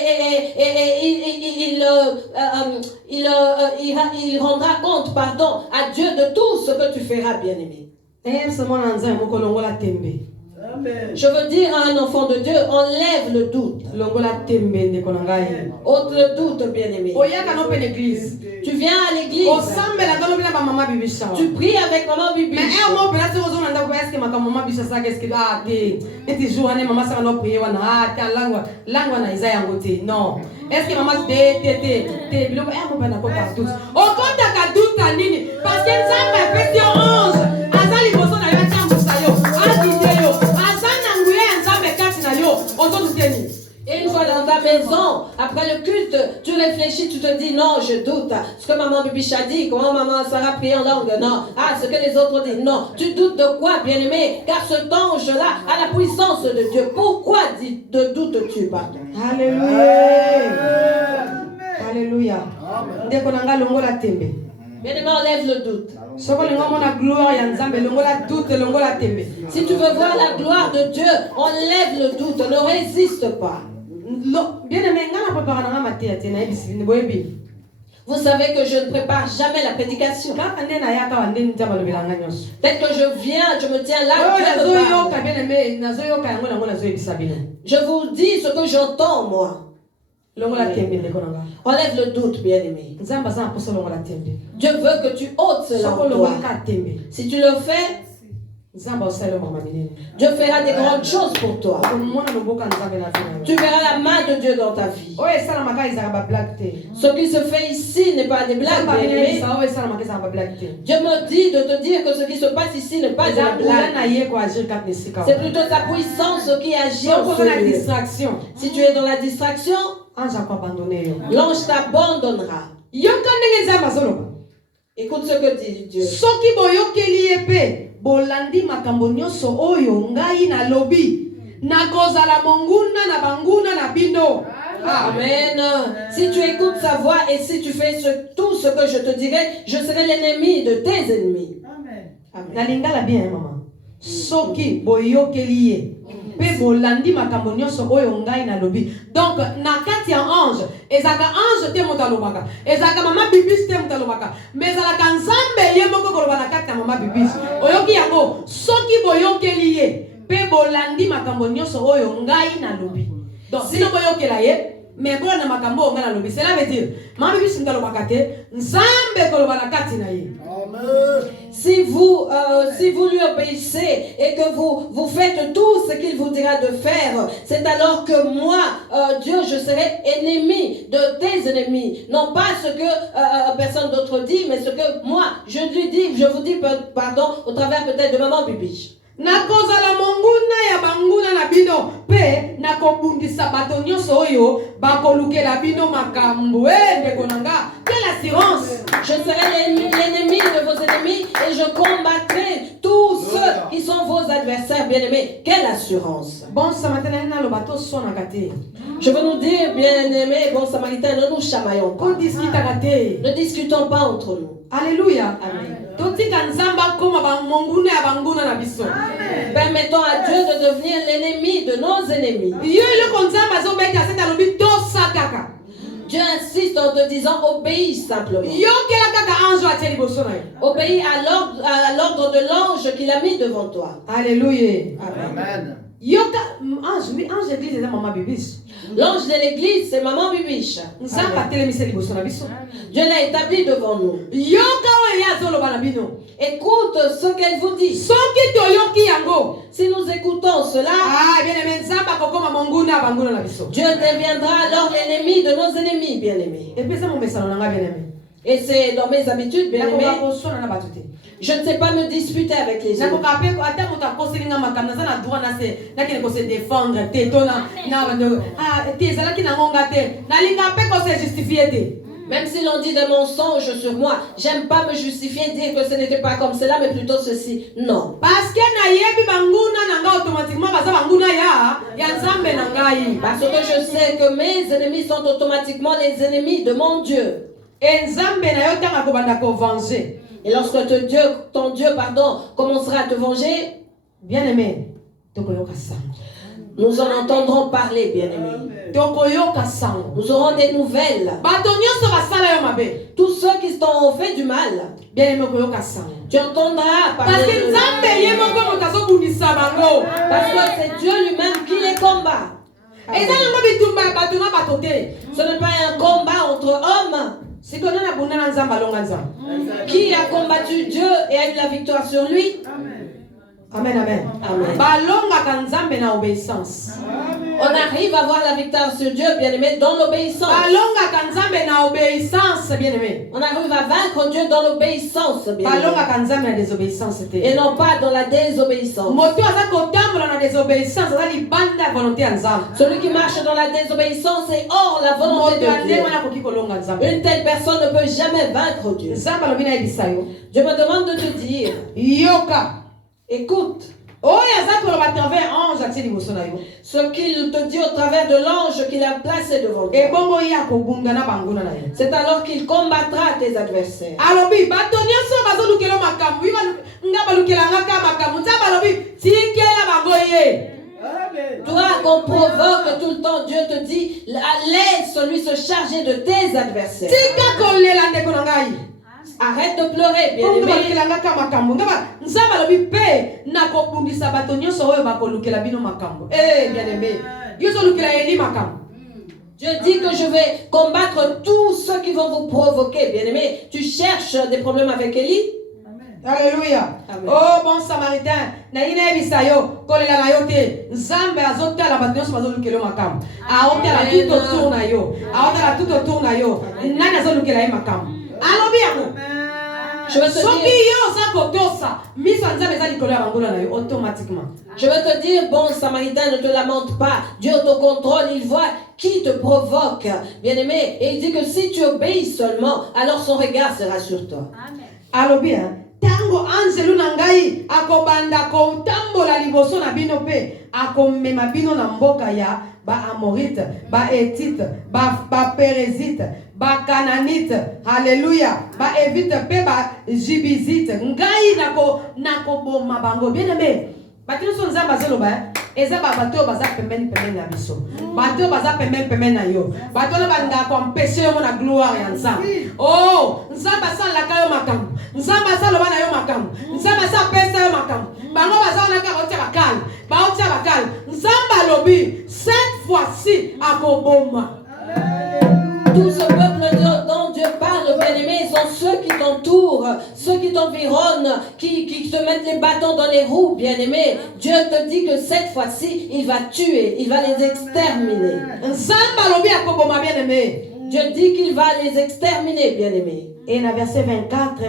il rendra compte, pardon, à Dieu de tout ce que tu feras, bien-aimé. Je veux dire à un enfant de Dieu, enlève le doute. Ôte le doute, bien-aimé. Tu viens à l'église. Tu pries avec maman Bibi. Non. Est-ce que maman parce que et une fois dans ta maison, après le culte, tu réfléchis, tu te dis non, je doute. Ce que maman Bibiche a dit, comment maman Sarah prie en langue, non. Ah, ce que les autres disent, non. Tu doutes de quoi, bien-aimé? Car cet ange-là a la puissance de Dieu. Pourquoi doutes-tu, pardon? Alléluia. Alléluia. Bien-aimé, enlève le doute. Si tu veux voir la gloire de Dieu, enlève le doute, ne résiste pas. Vous savez que je ne prépare jamais la prédication. Dès que je viens, je me tiens là. Je vous dis ce que j'entends, moi. Enlève le doute, bien-aimé. Dieu veut que tu ôtes cela en toi. Si tu le fais, Dieu fera des grandes choses pour toi. Tu verras la main de Dieu dans ta vie. Ce qui se fait ici n'est pas des blagues, bien-aimé. Dieu me dit de te dire que ce qui se passe ici n'est pas des blagues. C'est plutôt ta puissance qui agit en celui. Si tu es dans la distraction, l'ange t'abandonnera. Écoute ce que dit Dieu. Bolandi makambo nyonso oyo ngai na lobi nakozala monguna na banguna na bino. Amen. Si tu écoutes sa voix et si tu fais tout ce que je te dirai, je serai l'ennemi de tes ennemis. Amen. Na lingala bien maman. Soki boyokeli ye. Pe bolandi makambo nyonso oyo ngai na lobi. Donc na kati ya ange, ezaka ange te motalobaka. Ezaka mama bibis te motalobaka. Mais ezala kanzambe ye moko koloba na kati ya mama bibis. Oyoki yango, soki boyokeli ye, pe bolandi makambo nyonso oyo ngai na lobi. Donc sino boyokela ye, mais bon na makambo ngai na lobi. Cela veut dire, mama bibis motalobaka te, nzambe koloba na kati na ye. Si vous lui obéissez et que vous faites tout ce qu'il vous dira de faire, c'est alors que moi, Dieu, je serai ennemi de tes ennemis. Non pas ce que personne d'autre dit, mais ce que moi, je lui dis, je vous dis, pardon, au travers peut-être de maman Bibiche. Nakozala monguna ya banguna na bino pe nakobundisa bato nyonso oyo bakolukela bino makambo ndeko nanga. Quelle assurance! Je serai l'ennemi de vos ennemis et je combattrai tous ceux qui sont vos adversaires, bien-aimés. Quelle assurance! Bon samaritain na lobato sonakate. Je veux nous dire, bien-aimés, bon samaritain, ne nous chamaillons pas. Ne discutons pas entre nous. Alléluia. Amen. Permettons à Dieu de devenir l'ennemi de nos ennemis. Dieu insiste en te disant obéis simplement. Obéis à l'ordre de l'ange qu'il a mis devant toi. Alléluia. Amen. L'ange de l'église, c'est maman Bibiche. Dieu l'a établi devant nous. Écoute ce qu'elle vous dit. Si nous écoutons cela, Dieu deviendra alors l'ennemi de nos ennemis, bien-aimés. Et c'est dans mes habitudes, bien-aimés. Je ne sais pas me disputer avec les autres. Même si l'on dit des mensonges sur moi, j'aime pas me justifier, dire que ce n'était pas comme cela, mais plutôt ceci. Non. Parce que je sais que mes ennemis sont automatiquement les ennemis de mon Dieu. Et lorsque ton Dieu, commencera à te venger, bien aimé, nous en entendrons parler, bien aimé. Nous aurons des nouvelles. Tous ceux qui t'ont fait du mal, tu entendras parler. Parce que c'est Dieu lui-même qui les combat. Ce n'est pas un combat entre hommes. Qui a combattu Dieu et a eu la victoire sur lui? Amen, amen. Amen. On arrive à voir la victoire sur Dieu, bien-aimé, dans l'obéissance. On arrive à vaincre Dieu dans l'obéissance, bien-aimé. Et non pas dans la désobéissance. Celui qui marche dans la désobéissance est hors la volonté de Dieu. Une telle personne ne peut jamais vaincre Dieu. Dieu me demande de te dire, écoute ce qu'il te dit au travers de l'ange qu'il a placé devant toi. C'est alors qu'il combattra tes adversaires. Toi qu'on provoque tout le temps, Dieu te dit, laisse lui se charger de tes adversaires. Arrête de pleurer, bien-aimé. Dieu dit que je vais combattre tous ceux qui vont vous provoquer, bien-aimé. Tu cherches des problèmes avec Élie? Alléluia. Amen. Oh bon samaritain, na ina ebisayo kolela na yote nzambe azotala bato so bazolukela makam aotala tout autour na yo aotala tout autour na yo nani azolukela makam alobi yango. Je veux te dire, bon samaritain, ne te lamente pas. Dieu te contrôle, il voit qui te provoque, bien-aimé. Et il dit que si tu obéis seulement, alors son regard sera sur toi. Alors bien, tango anzelu nangai akobanda ko tambola liboso na bino pe akomema bino na mboka ya ba amorite, ba etite, ba perezite, ba cananite, alléluia, ba evite pe ba jibizite, ngai nako boma bango. Bien aimé, batino so nzamba zelo ba eza ba bato baza pembeni na biso, bato baza pembeni na yo, bato na banda ko empêcher yo na gloire ya nzambe. Oh nzamba sala kayo makambo, nzamba sala bana yo makambo, nzamba sa pesa yo makambo, bango baza na ka otia bakal ba otia bakal nzamba lobi cette fois-ci akoboma. Tout ce peuple dont Dieu parle, bien-aimé, sont ceux qui t'entourent, ceux qui t'environnent, qui te mettent les bâtons dans les roues, bien-aimé. Dieu te dit que cette fois-ci, il va tuer, il va les exterminer. Dieu dit qu'il va les exterminer, bien-aimé. Et dans verset 24,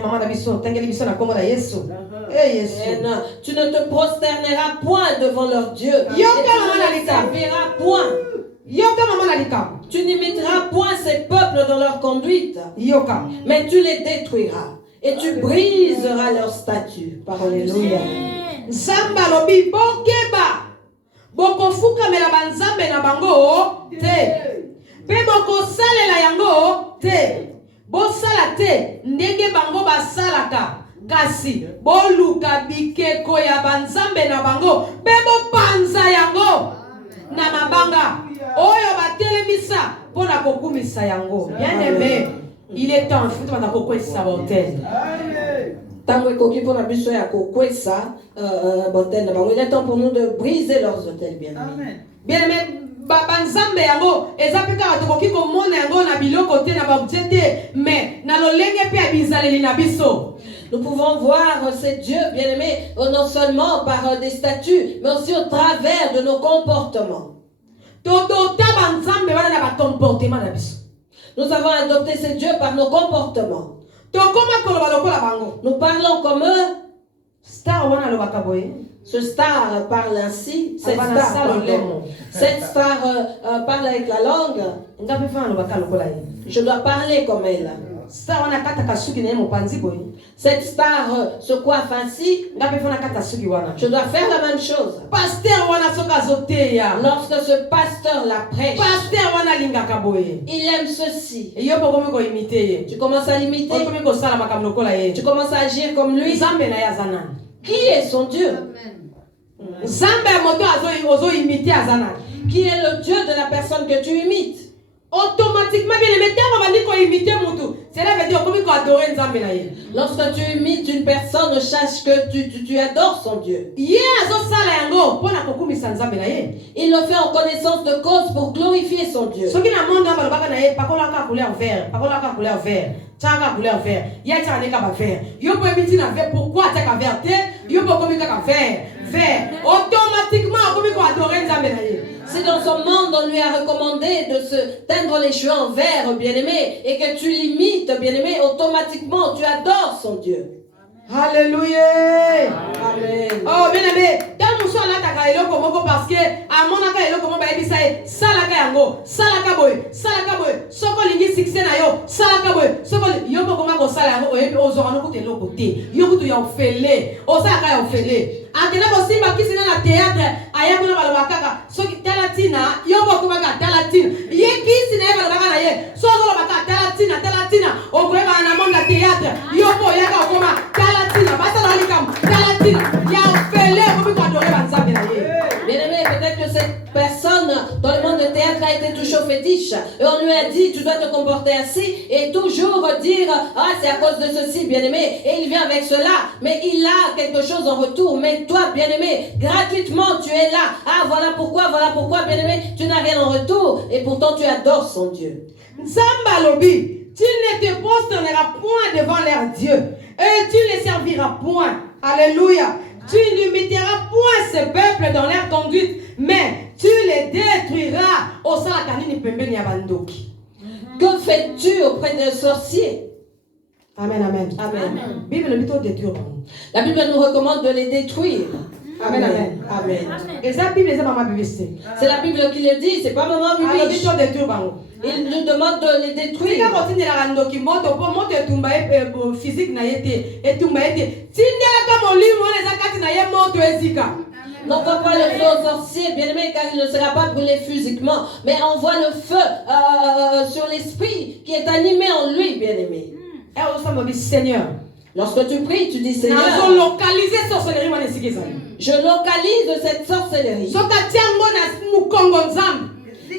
tu ne te prosterneras point devant leur Dieu. Et tu ne les serviras point. Tu n'imiteras point ces peuples dans leur conduite, mais tu les détruiras et tu briseras leurs statuts. Alléluia. Nzamba lobi bokeba boko fuka mela banzambe na bango te pe boko salela yango te bosala te ndenge bango basalaka kasi boluka bikeko ya banzambe na bango pe bopanza yango na mabanga oyo batelemisa pona kokumisa yango. Bien aimé, il est temps futu bana kokwesa botel tango ekoki pona biso ya kokwesa botel na bango. Il est temps pour nous de briser leurs hôtels, bien aimé. Bien aimé, banzambe yango ezapika tokoki komona yango na biloko te na babjete mais na lolenge pe abizaleli na biso. Nous pouvons voir ces dieux, bien-aimés, non seulement par des statuts, mais aussi au travers de nos comportements. Nous avons adopté ces dieux par nos comportements. Nous parlons comme eux. Ce star parle ainsi. Cette star parle avec la langue. Je dois parler comme elle. Cette star se coiffe ainsi. Je dois faire la même chose. Pasteur Lorsque ce pasteur la prêche, il aime ceci. Tu commences à l'imiter. Tu commences à agir comme lui. Qui est son Dieu? Qui est le Dieu de la personne que tu imites? Automatiquement, bien aimé, cela veut dire qu'on adorer Nzambe. Lorsque tu imites une personne, sache que tu adores son Dieu. Il le fait en connaissance de cause pour glorifier son Dieu. Si dans son monde on lui a recommandé de se teindre les cheveux en vert, bien-aimé, et que tu l'imites, bien-aimé, automatiquement tu adores son Dieu. Alléluia. Amen. Oh, bien-aimé, dans nous sommes là, parce que à mon avis, salaka yango, salaka boy, soko lingi succès na yo, salaka boy, soko yo pokoma ko sala yango, oyebi ozorano kote lokote, yo kutu ya ofele, osaka ya ofele. Akena ko simba kisina na théâtre, aya kuna baloba kaka, soki talatina, yo pokoma ka talatina, ye kisina ya baloba na ye, soko baloba ka talatina, okoyeba na monde na théâtre, yo po yaka okoma talatina, basa na likam, talatina, ya ofele ko bi ko adorer banzambe na ye. Bien-aimé, peut-être que cette personne dans le monde de théâtre a été touchée au fétiche. Et on lui a dit, tu dois te comporter ainsi et toujours dire, ah, c'est à cause de ceci, bien-aimé. Et il vient avec cela, mais il a quelque chose en retour. Mais toi, bien-aimé, gratuitement, tu es là. Ah, voilà pourquoi, bien-aimé, tu n'as rien en retour. Et pourtant, tu adores son Dieu. Nzamba lobi, tu ne te prosterneras point devant leur Dieu. Et tu ne les serviras point. Alléluia. Tu ne mettras point ce peuple dans leur conduite, mais tu les détruiras au sein de pembeni abandoki. Que fais-tu auprès d'un sorcier? Amen, amen. Amen. Bible plutôt détruire. La Bible nous recommande de les détruire. Amen, amen. Amen. Et ça, Bible, c'est maman Bible. C'est la Bible qui le dit, c'est pas maman Bible. Il nous demande de les détruire. N'envoie pas le feu au sorcier, bien-aimé, car il ne sera pas brûlé physiquement, mais envoie le feu sur l'esprit qui est animé en lui, bien-aimé. Seigneur. Lorsque tu pries, tu dis Seigneur, je localise cette sorcellerie.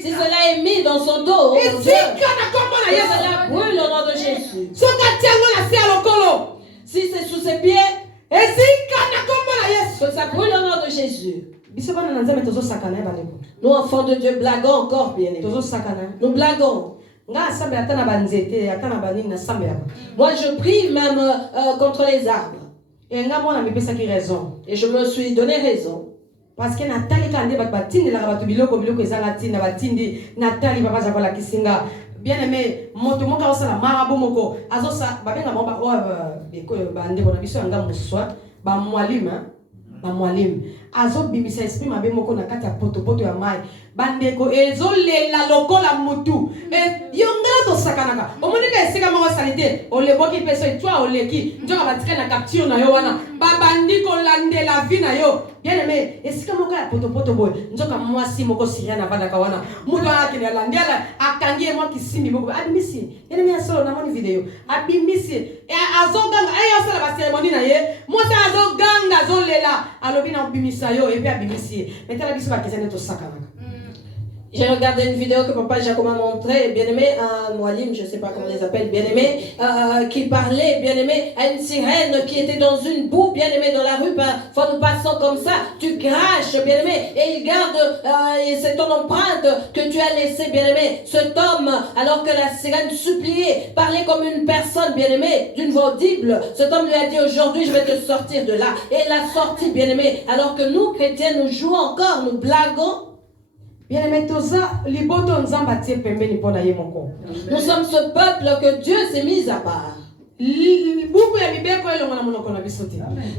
Si cela est mis dans son dos, que cela brûle au nom de Jésus. Si c'est sous ses pieds, que ça brûle au nom de Jésus. Nous, enfants de Dieu, blaguons encore, bien aimés. Nous blaguons. Moi, je prie même contre les arbres. Et je me suis donné raison. Parce que Nathalie Kande batindi la biloko ezalatina batindi Nathalie baba zakola kisinga bien aimé moto moka osala marabu moko azosa babenga mamba o beko bande bona biso yanga muswa ba mwalim azo bimisa esprit mabe moko na kati ya poto ya mai bandeko ezolela lokola mutu yongela to sakanaka omonika esika moko salite oleboki peso etwa oleki njoka batika na capture na yo wana babandiko landela vie na yo bien aimé esika moko ya poto boy njoka mwasi moko siria na vanda kawana mutu akene landela akangie mwa kisimi moko abimisi bien aimé asolo na moni video abimisi azoganga ayo sala ba cérémonie na ye mwasi azoganga zolela alobi na bimisa yo et puis abimisi metala biso ba kesane to sakanaka. J'ai regardé une vidéo que papa Jacob m'a montré, bien-aimé, un Moualim, je ne sais pas comment on les appelle, bien-aimé, qui parlait, bien-aimé, à une sirène qui était dans une boue, bien-aimé, dans la rue, quand nous passons comme ça, tu craches, bien-aimé, et il garde, et c'est ton empreinte que tu as laissée, bien-aimé. Cet homme, alors que la sirène suppliait, parlait comme une personne, bien-aimé, d'une voix audible, cet homme lui a dit, aujourd'hui, je vais te sortir de là. Et il l'a sorti, bien-aimé, alors que nous, chrétiens, nous jouons encore, nous blaguons. Nous sommes ce peuple que Dieu s'est mis à part. Que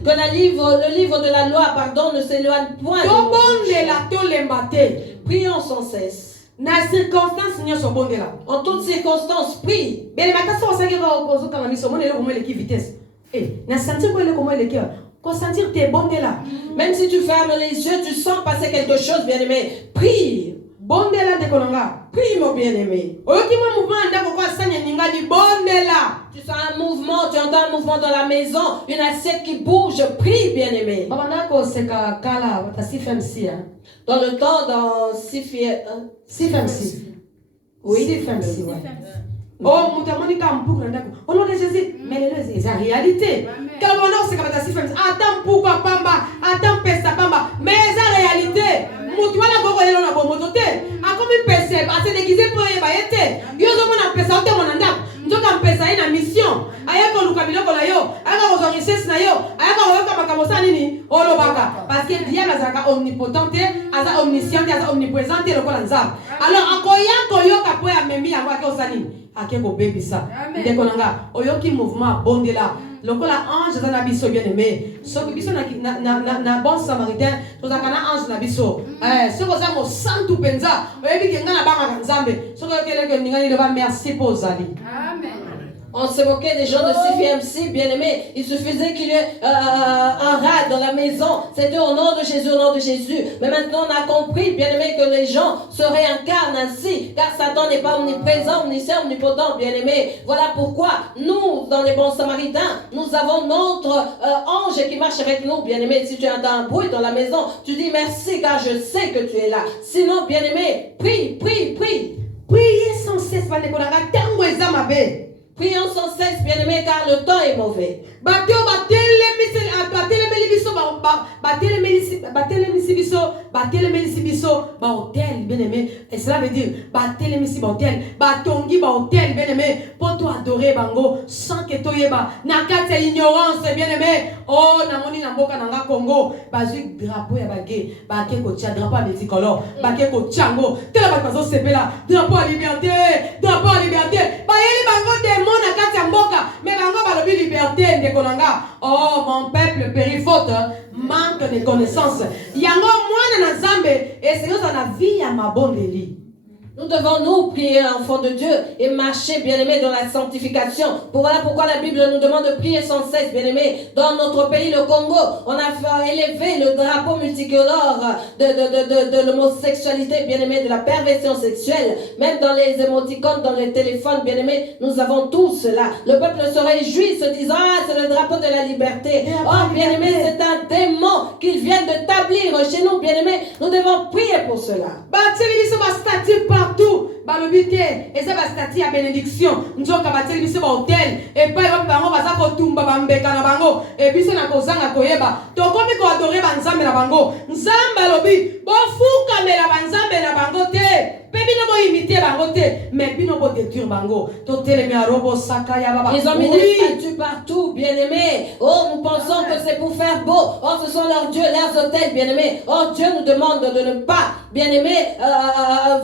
le livre de la loi, pardon, ne s'éloigne point de nous. Prions sans cesse. En toutes circonstances, prie. Consentir tes bonnes là. Même si tu fermes les yeux, tu sens passer quelque chose, bien-aimé. Prie. Bonne là de Kolonga. Prie, mon bien-aimé. Tu sens un mouvement, tu entends un mouvement dans la maison, une assiette qui bouge. Prie, bien-aimé. Dans le temps, dans Sifemsi. Oui. Sifemsi, ouais. Oh, au nom de Jésus, mais c'est la réalité. Attends pourquoi pamba, attends pesta pamba, mais c'est la réalité. Mutuala boko yelo na bomoto te. Akomi pese, ase déguisé pour y baïete. Yo zo mona pesa ote monanda. Njoka mpesa ina mission. Ayako lukabiloko na yo, ayako richesse na yo, ayako yoka makamosa nini? Olobaka. Parce que Dieu azaka omnipotent, aza omniscient, aza omniprésent lokola nzambe. Alors akoya koyoka po ya memi yango akosani. Akeko bebisa. Ndeko nanga, oyoki mouvement bondela. Lokola ange za na biso bien aimé. Soko biso na bon samaritain, toza kana ange na biso. Soko za mo santu penza, oyebi ke ngana banga nzambe. Soko keleke ningani le ba merci pour zali. Amen. On se moquait des gens de CFMC, bien-aimés. Il suffisait qu'il y ait un rat dans la maison. C'était au nom de Jésus, au nom de Jésus. Mais maintenant, on a compris, bien-aimés, que les gens se réincarnent ainsi. Car Satan n'est pas omniprésent, omniscient, omnipotent, bien-aimés. Voilà pourquoi nous, dans les bons samaritains, nous avons notre ange qui marche avec nous, bien-aimés. Si tu entends un bruit dans la maison, tu dis merci, car je sais que tu es là. Sinon, bien-aimés, prie, prie, prie. Priez sans cesse, Prions sans cesse, bien-aimés, car le temps est mauvais. Et cela veut dire pour toi adorer bango sans que toi yeba nakati ignorance bien-aimé. Oh namoni na mboka nanga Congo bazui drapeau ya bagé bake ko tia drapeau multicolore bake ko tiango tela ba bazo sepela drapeau à liberté bayeli bango démon nakati ya mboka mais bango balobi liberté ndeko nanga. Oh mon peuple périt faute manque de connaissances yango mwana na Nzambe et c'est dans la vie ya mabondeli. Nous devons nous prier, enfants de Dieu, et marcher, bien-aimés, dans la sanctification. Voilà pourquoi la Bible nous demande de prier sans cesse, bien-aimés. Dans notre pays, le Congo, on a fait élever le drapeau multicolore de l'homosexualité, bien-aimés, de la perversion sexuelle. Même dans les émoticônes, dans les téléphones, bien-aimés, nous avons tout cela. Le peuple se réjouit, se disant, ah, c'est le drapeau de la liberté. Oh, bien-aimés, c'est un démon qu'il vient d'établir chez nous, bien-aimés. Nous devons prier pour cela. Partout, balobité, et ça va stati à bénédiction. Nous avons cabatel biso ba hôtel et pas yob bango baza ko tumba bambeka na bango et biso na kozanga koyeba. To komi ko adorer banzambe na bango. Nzambe alobi, bo fuka mela banzambe na bango te. Bino bo imiter bango te, mais bino bo détruire bango. To telemi a robo sakaya baba. Ils ont mis des statues partout, bien-aimés. Oh, nous pensons que c'est pour faire beau. Oh, ce sont leurs dieux, leurs hôtels, bien-aimés. Oh, Dieu nous demande de ne pas, bien-aimés,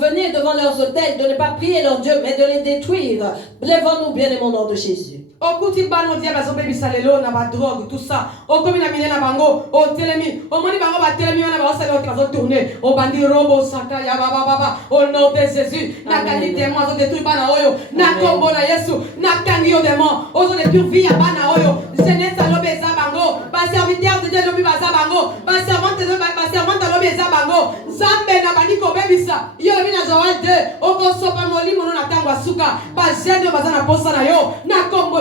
venir devant leurs hôtels, de ne pas prier leurs dieux, mais de les détruire. Lèvons-nous, bien-aimés, au nom de Jésus. Okuti bano dia bazo bebi salelo na ba drogue tout ça. O komi na minena bango, o telemi, o moni bango ba telemi na ba salelo bazo tourner. O bandi robo saka ya baba au nom de Jésus. Na kali démon zo détruire bana oyo, na kombo na Yesu, na kangi yo démon. O zo détruire vie ya bana oyo. Jeunesse lobe za bango, ba serviteur de Dieu lobi ba za bango, ba servante lobe za bango. Zambe na bani ko bebisa. Yo lobi na Joël 2, o ko sopa molimo no na tangwa suka. Ba jeune ba za na posa na yo, na kombo.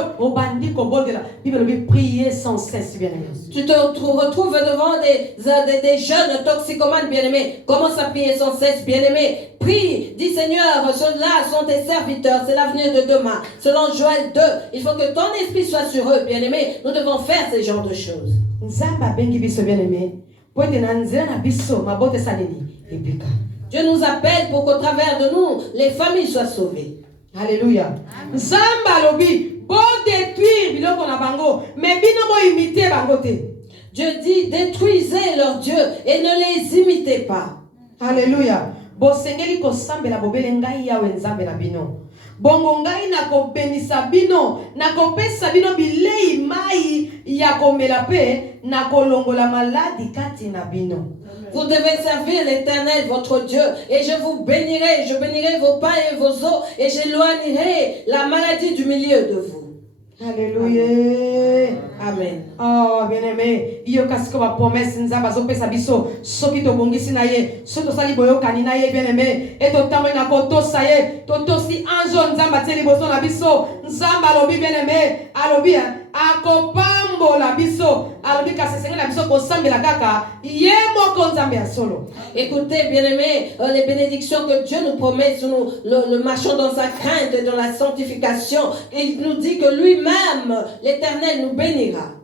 Prier sans cesse, bien-aimé. Tu te retrouves devant des jeunes toxicomanes, bien-aimés. Commence à prier sans cesse, bien-aimé. Prie, dis Seigneur, ceux-là sont tes serviteurs, c'est l'avenir de demain. Selon Joël 2, il faut que ton esprit soit sur eux, bien-aimé. Nous devons faire ce genre de choses. Dieu nous appelle pour qu'au travers de nous, les familles soient sauvées. Alléluia. Zamba lobi. Bon détruire biloko na bango, mais bino bo imiter bango te. Dieu dit détruisez leurs dieux et ne les imitez pas. Alléluia. Bo sengeli ko sambela bobele ngai ya wenzambe na bino. Bongo ngai na ko benisa bino, na ko pesa bino bilei mai ya komela pe na ko longola maladi kati na bino. Vous devez servir l'Éternel, votre Dieu, et je vous bénirai. Je bénirai vos pains et vos eaux, et j'éloignerai la maladie du milieu de vous. Alléluia. Amen. Oh, bien-aimé, il y a une promesse, nzamba zo pesa biso, soki to bongisi na ye, so to sali boyo kanina ye bien-aimé, et to tamwe na koto sa ye, to si anjo nzamba teli boso na biso, nzamba lobi bien-aimé, alobi akopambo la biso, alobi kasesenge na biso ko sambela kaka, ye moko nzambe ya solo. Écoutez, bien-aimés, les bénédictions que Dieu nous promet, nous le marchons dans sa crainte et dans la sanctification. Il nous dit que lui-même, l'Éternel, nous bénira.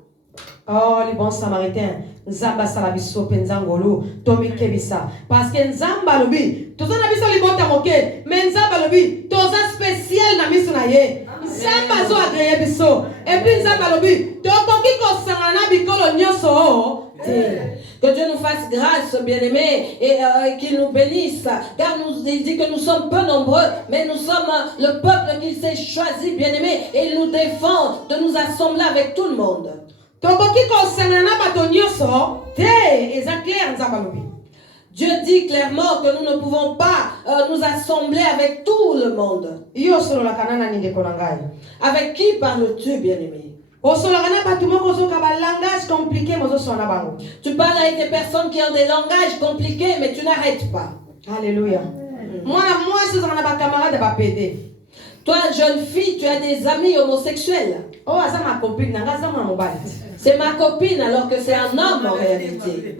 Oh, les bons samaritains, Nzamba salabiso penzangolo, Tomi kebisa. Parce que Nzamba lobi, toza na biso libota moke, mais Nzamba lobi, toza spécial na miso na ye. Nzamba zo agreye biso. Et puis Nzamba lobi, tokoki ko sangana bikolo nyoso. Que Dieu nous fasse grâce, bien-aimés, et qu'il nous bénisse. Car il dit que nous sommes peu nombreux, mais nous sommes le peuple qu'il s'est choisi, bien-aimés, et il nous défend de nous assembler avec tout le monde. Dieu dit clairement que nous ne pouvons pas nous assembler avec tout le monde. Avec qui parles-tu, bien-aimé? Tu parles avec des personnes qui ont des langages compliqués, mais tu n'arrêtes pas. Alléluia. Moi, je suis un camarade de PD. Toi, jeune fille, tu as des amis homosexuels. Oh, c'est ma copine, c'est ma copine alors que c'est un homme en réalité.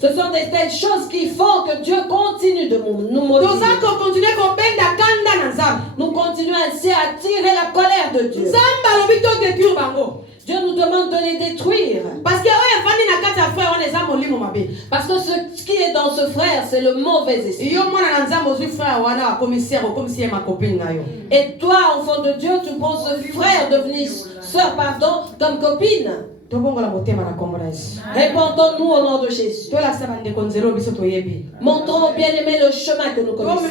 Ce sont des telles choses qui font que Dieu continue de nous motiver. Nous continuons ainsi à attirer la colère de Dieu. Dieu nous demande de les détruire. Parce que ce qui est dans ce frère, c'est le mauvais esprit. Et toi, enfant de Dieu, tu prends ce frère devenir soeur, pardon, comme copine. Répondons-nous au nom de Jésus. Montrons bien aimé le chemin que nous connaissons.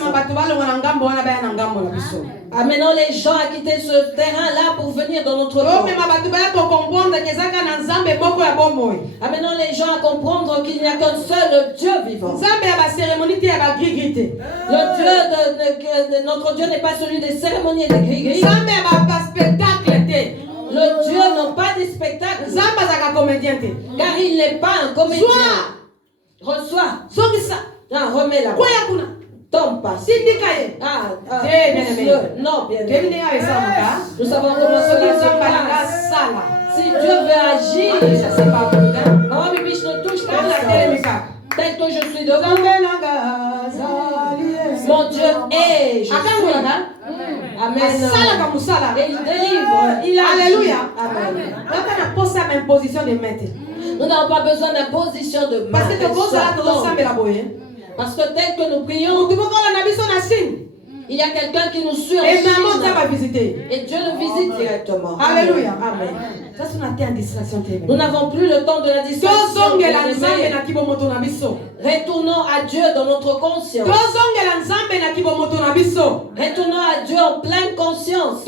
Amenons les gens à quitter ce terrain-là pour venir dans notre corps. Amenons les gens à comprendre qu'il n'y a qu'un seul Dieu vivant. Le Dieu de notre Dieu n'est pas celui des cérémonies et des gris-gris. Le Dieu n'a pas de spectacle. Car il n'est pas un comédien. Reçois. Remets la. Tombe pas. Non, bien aimé. Nous savons comment cela se passe. Si Dieu veut agir, maman Bibiche ne touche pas la tel que je suis devant. Mon Dieu est. Je suis. Amen. Et il délivre. Alléluia. Amen. Nous n'avons pas besoin d'imposition de main. Parce que tel que nous prions, il y a quelqu'un qui nous suit en Chine. Et Dieu nous visite directement. Alléluia. Amen. Nous n'avons plus le temps de la distraction. Retournons à Dieu dans notre conscience. Retournons à Dieu en pleine conscience.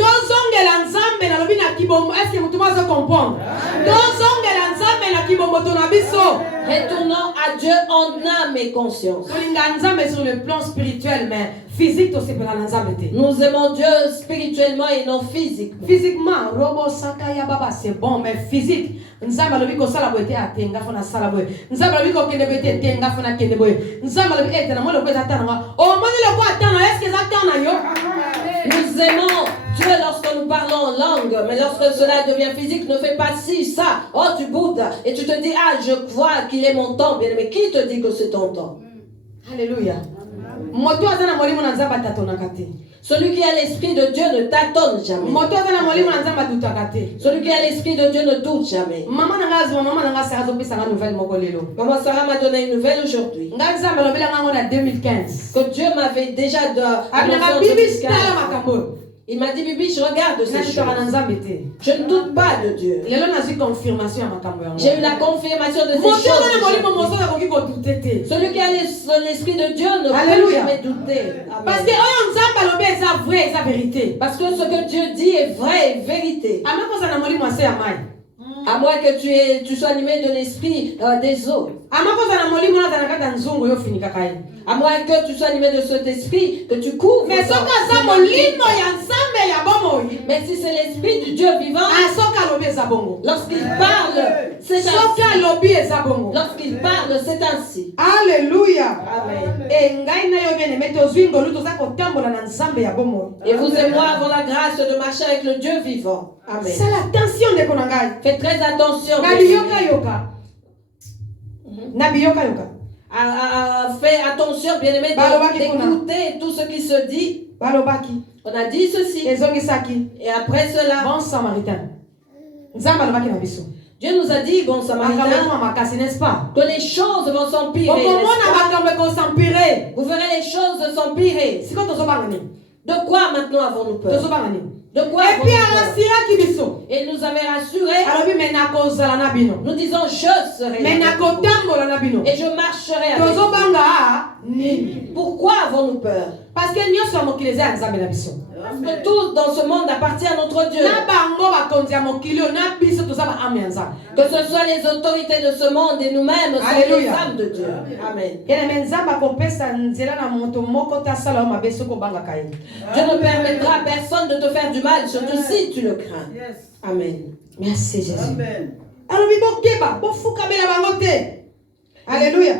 Retournons à Dieu en âme et conscience. Sur le plan spirituel, mais physique aussi pour la. Nous aimons Dieu spirituellement et non physiquement. Physiquement, Robo Sakaya Baba, c'est bon, mais physique. Nzamba lobi ko sala boete atenga fona sala boe. Nzamba lobi ko kende boete tenga fona kende boe. Nzamba lobi etena mo lo ko atana. O mo le ko atana, est-ce que ça atana yo? Nous aimons Dieu lorsque nous parlons en langue, mais lorsque cela devient physique, ne fais pas ci, ça. Oh, tu boudes et tu te dis, ah, je crois qu'il est mon temps, bien aimé. Qui te dit que c'est ton temps? Alléluia. Moto azana molimo na nzamba tatona kate. Celui qui a l'esprit de Dieu ne tâtonne jamais. Celui qui a l'esprit de Dieu ne doute jamais. Maman Sarah m'a donné une nouvelle aujourd'hui. Que Dieu m'avait déjà annoncé. Il m'a dit, Bibi, je regarde ces choses. Je ne doute pas de Dieu. J'ai eu la confirmation de ces choses. Celui qui a l'esprit de Dieu ne peut jamais douter. Amen. Parce que ce que Dieu dit est vrai et vérité. À moins que tu sois animé de l'esprit des eaux. À moins que tu sois animé de cet esprit, que tu couvres. Mais si c'est l'esprit du Dieu vivant, lorsqu'il parle, c'est ainsi. Lorsqu'il parle, c'est ainsi. Alléluia. Amen. Et vous et moi avons la grâce de marcher avec le Dieu vivant. Amen. C'est la tension de Konangai. Faites très attention. Fais attention, bien-aimé, d'écouter tout ce qui se dit. On a dit ceci. Et après cela, bon samaritain. Dieu nous a dit, bon samaritain, n'est-ce pas? que les choses vont s'empirer. Vous verrez les choses s'empirer. De quoi maintenant avons-nous peur? De quoi avons-nous peur? Et il nous avait rassuré. Nous disons, je serai là. Et je marcherai avec vous. Pourquoi avons-nous peur? Parce que tout dans ce monde appartient à notre Dieu. Que ce soit les autorités de ce monde et nous-mêmes sommes les âmes de Dieu. Amen. Dieu ne permettra à personne de te faire du mal, surtout si tu le crains. Amen. Merci Jésus. Alléluia.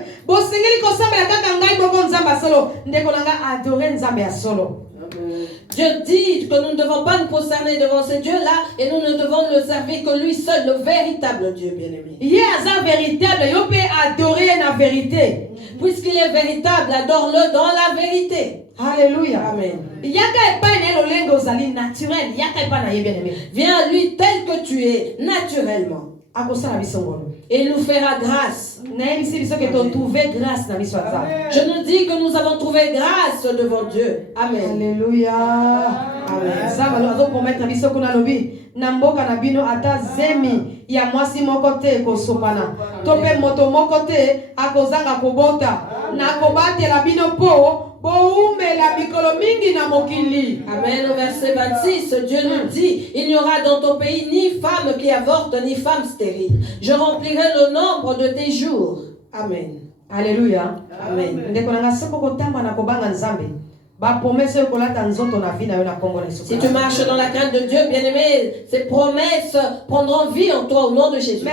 Dieu dit que nous ne devons pas nous prosterner devant ce Dieu-là et nous ne devons le servir que lui seul, le véritable Dieu, bien-aimé. Puisqu'il est véritable, adore-le dans la vérité. Alléluia. Amen. Viens à lui tel que tu es, naturellement. Et il nous fera grâce. Je nous dis que nous avons trouvé grâce devant Dieu. Amen. Alléluia. Amen. Namboka na bino ata zemi ya mwasi moko te kosopana to pe moto moko te akozanga kobota na kobatela bino po boumela mikolo mingi na mokili. Amen. Au verset 26, Dieu nous dit, il n'y aura dans ton pays ni femme qui avorte ni femme stérile. Je remplirai le nombre de tes jours. Amen. Alléluia. Amen. Ndekonanga soko kotamba na kobanga nzambe. Si tu marches dans la crainte de Dieu, bien-aimé, ces promesses prendront vie en toi au nom de Jésus.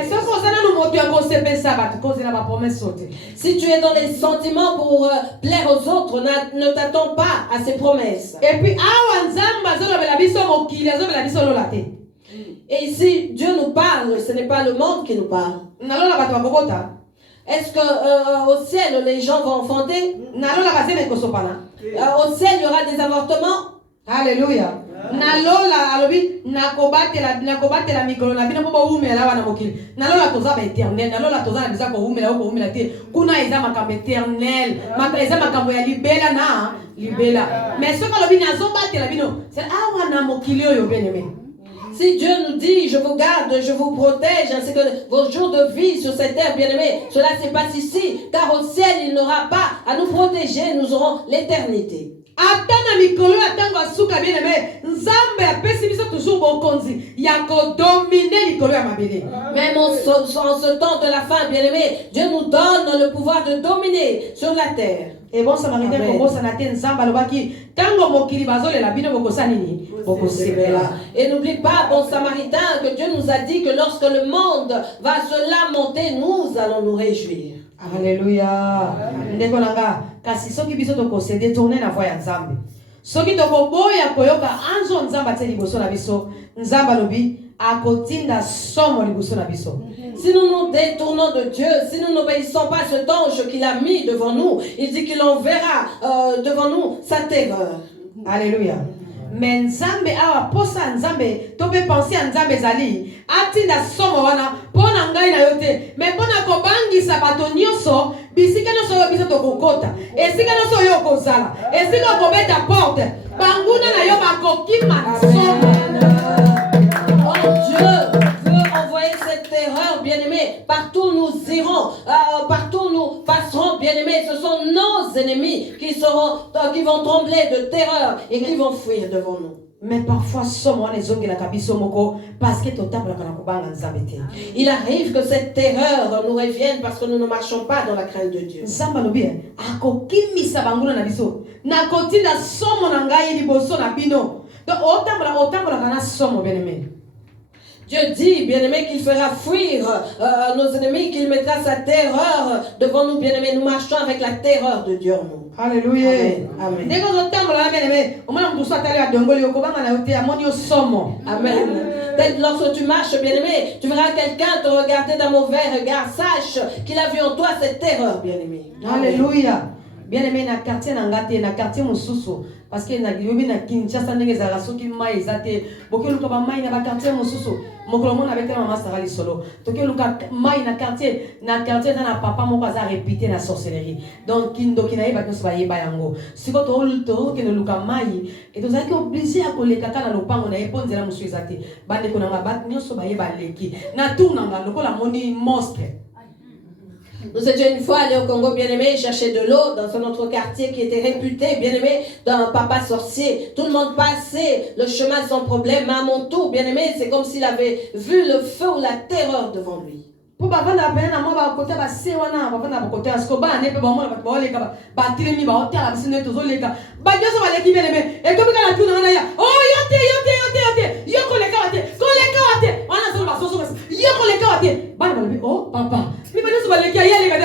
Si tu es dans les sentiments pour plaire aux autres, ne t'attends pas à ces promesses. Et puis, et ici, Dieu nous parle, ce n'est pas le monde qui nous parle. Est-ce qu'au ciel, les gens vont enfanter? Au ciel, il y aura des avortements? Alléluia. Nalola alobi nakobatela mikolo na bino bobo umela wana mokili. Nalola toza ba éternel, nalola toza na bisa ko umela te. Kuna eza makambo éternel, eza makambo ya libela na libela. Mais ce que alobi nazobatela bino, c'est awa na mokili oyo bien-aimé. Si Dieu nous dit, je vous garde, je vous protège, ainsi que vos jours de vie sur cette terre, bien-aimés, cela se passe ici, car au ciel, il n'aura pas à nous protéger, nous aurons l'éternité. Même en ce temps de la fin, bien-aimé, Dieu nous donne le pouvoir de dominer sur la terre. Et bon samaritain et n'oublie pas, bon samaritain, que Dieu nous a dit que lorsque le monde va se lamenter, nous allons nous réjouir. Alléluia. Ndekonanga kasi soki biso to concéder tourner na voie ya Nzambe. Soki to koboya koyoka anzo Nzamba te liboso na biso, Nzamba lobi akotinda somo liboso na biso. Si nous nous détournons de Dieu, si nous n'obéissons pas à cet ange qu'il a mis devant nous, il dit qu'il enverra devant nous sa terreur. Alléluia. Mais Nzambe awa posa Nzambe to pe penser à Nzambe zali atinda somo wana pona ngai na yote mais pona kobangisa bato nyonso bisika nyonso yo biso to kokota esika nyonso yo kozala esika kobeta porte banguna na yo bakokima somo. Oh, Dieu veut envoyer cette terreur, bien-aimés. Partout nous irons, partout nous passerons, bien-aimés. Ce sont nos ennemis qui vont trembler de terreur et qui vont fuir devant nous. Mais parfois, il arrive que cette terreur nous revienne parce que nous ne marchons pas dans la crainte de Dieu. Dieu dit, bien-aimé, qu'il fera fuir nos ennemis, qu'il mettra sa terreur devant nous, bien-aimé. Nous marchons avec la terreur de Dieu en nous. Alléluia. Amen. Amen. Peut-être lorsque tu marches, bien-aimé, tu verras quelqu'un te regarder d'un mauvais regard. Sache qu'il a vu en toi cette terreur, bien-aimé. Alléluia. Bien-aimé, na quartier nangate, na quartier mususu. Parce que na gilobi na Kinshasa ndenge za soki mai ezate. Boke luka ba mai na ba quartier mususu. Mokolo avec la maman Sarah solo. Toke luka mai na quartier na papa moko aza répété na sorcellerie. Donc kindo kinaye ba toso ba yeba yango. Siko to ke luka mai et to zaki obligé à koleka kana lopango na eponzela musu ezate. Bande ko na ba nyoso ba yeba leki. Na tourna nga lokola moni mosque. Nous étions une fois allés au Congo, bien-aimé, chercher de l'eau dans un autre quartier qui était réputé, bien-aimé, d'un papa sorcier. Tout le monde passait le chemin sans problème, mais à mon tour, bien-aimé, c'est comme s'il avait vu le feu ou la terreur devant lui. Pour papa na pena moi ba côté ba se wana papa na côté asko ba ne pe ba mo ba le ka ba tiremi ba hotel ba sine to zo le ka ba joso ba le ki bien-aimé et to bi kana tu na ya oh yote yo ko le ka wate wana so ba so yo ko le ka wate ba na ba oh papa mi ba joso ba le ki ya le ka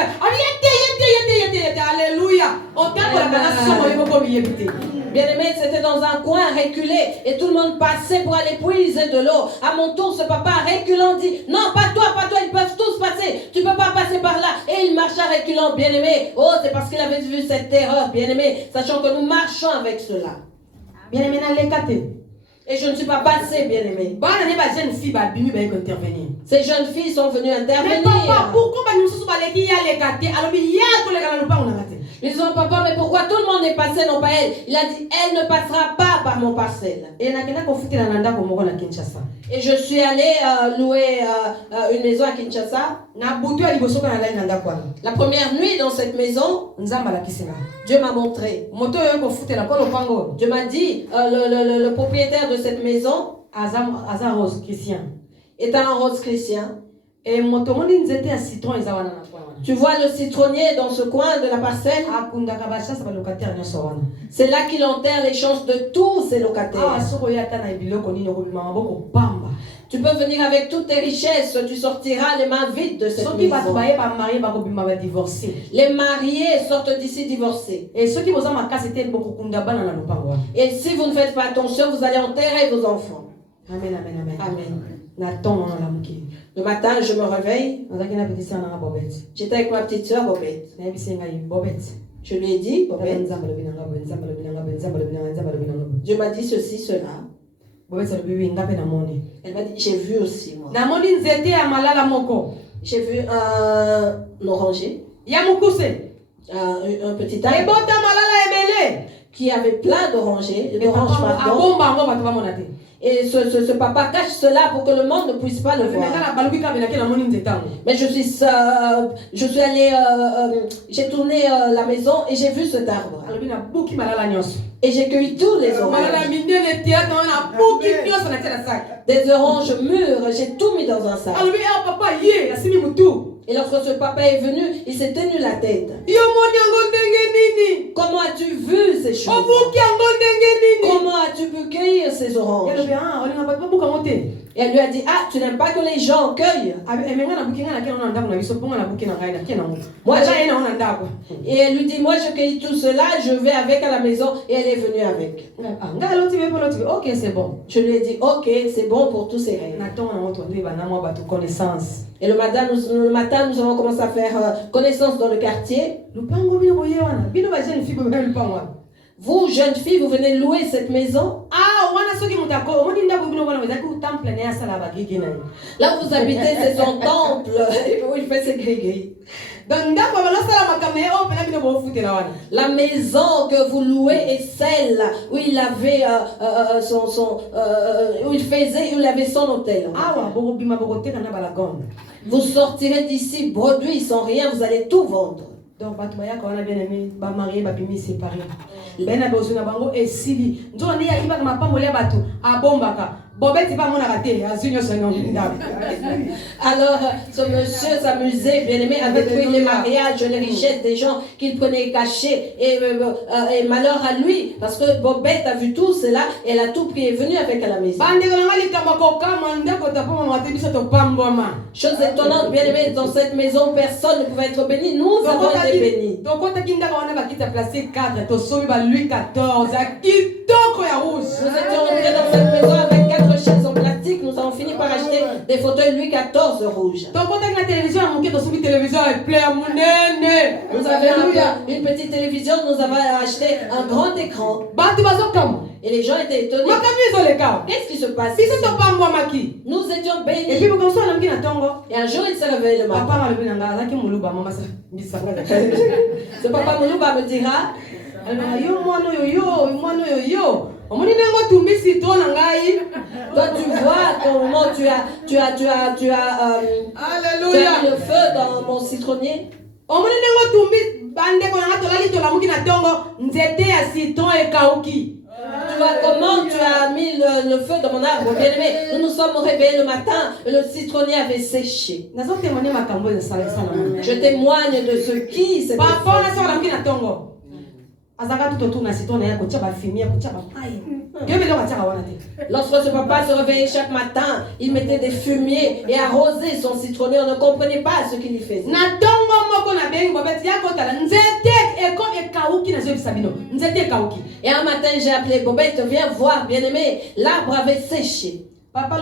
yete alléluia o ta ko la kana so mo yo ko bi yebite. Bien-aimé, c'était dans un coin reculé et tout le monde passait pour aller puiser de l'eau. À mon tour, ce papa reculant dit, non, pas toi, ils peuvent tous passer. Tu ne peux pas passer par là. Et il marcha reculant, bien-aimé. Oh, c'est parce qu'il avait vu cette terreur, bien-aimé, sachant que nous marchons avec cela. Bien-aimé, et je ne suis pas passé, bien-aimé. Ces jeunes filles sont venues intervenir. Mais papa, pourquoi ils disent, papa, mais pourquoi tout le monde est passé, non pas elle? Il a dit, elle ne passera pas par mon parcelle. Et je suis allé louer une maison à Kinshasa. La première nuit dans cette maison, Dieu m'a montré. Dieu m'a dit, le propriétaire de cette maison est un rose chrétien. Et tu vois le citronnier dans ce coin de la parcelle? C'est là qu'il enterre les chances de tous ses locataires. Tu peux venir avec toutes tes richesses, tu sortiras les mains vides de cette maison. Les mariés sortent d'ici divorcés. Et si vous ne faites pas attention, vous allez enterrer vos enfants. Amen, amen, amen. Amen. Le matin, je me réveille. J'étais avec ma petite soeur Bobette. Je lui ai dit, Bobette, Dieu m'a dit ceci, cela. Elle m'a dit, j'ai vu aussi moi. J'ai vu un oranger. Un petit arbre qui avait plein d'orangers. Et ce papa cache cela pour que le monde ne puisse pas le voir. Mais je suis allé, j'ai tourné la maison et j'ai vu cet arbre. Et j'ai cueilli tous les oranges. Des oranges mûres, j'ai tout mis dans un sac. Et lorsque ce papa est venu, il s'est tenu la tête. Comment as-tu vu ces choses? Comment as-tu pu cueillir ces oranges? Et elle lui a dit, ah, tu n'aimes pas que les gens cueillent? Et elle lui dit, moi je cueillis tout cela, je vais avec à la maison. Et elle est venue avec. Ok, c'est bon. Je lui ai dit, ok, c'est bon pour tous ces règles. Et le matin, nous avons commencé à faire connaissance dans le quartier. Vous, jeunes filles, vous venez louer cette maison. Là où vous habitez, c'est son temple où il fait ses gris-gris. La maison que vous louez est celle où il avait où il avait son hôtel. Vous sortirez d'ici bredouille sans rien, vous allez tout vendre. Donc, bato bayaka wana bien aimé, ba marié, ba bimi séparé. Ben na besoin na bango esili. Nzo ni ya iba na mapambo ya bato abombaka. Bobeti ba mona raté, asunyo sono ndaba. Alors, ce monsieur s'amusait, bien aimé, avec lui, les mariages, les richesses des gens qu'il prenait cachés. Et malheur à lui, parce que Bobette a vu tout cela, et elle a tout pris et est venue avec à la maison. Chose étonnante, bien aimé, dans cette maison, personne ne pouvait être béni. Nous avons été bénis. Nous étions entrés dans cette maison avec 4 chaises en plastique. Nous avons fini par acheter des fauteuils Louis XIV rouges. Nous avions une petite télévision, nous avons acheté un grand écran. Et les gens étaient étonnés. Qu'est-ce qui se passe? Nous étions bénis. Et un jour, il s'est réveillé le matin. Ce papa Moulouba me dira, toi tu vois comment tu as mis le feu dans mon citronnier. Tu vois comment tu as mis le feu dans mon arbre, bien aimé. Nous nous sommes réveillés le matin, le citronnier avait séché. Je témoigne de ce qui s'est passé. Lorsque ce papa se réveillait chaque matin, il mettait des fumiers et arrosait son citronnier. On ne comprenait pas ce qu'il y faisait. Et un matin, j'ai appelé Bobette, viens voir, bien aimé, l'arbre avait séché. Papa,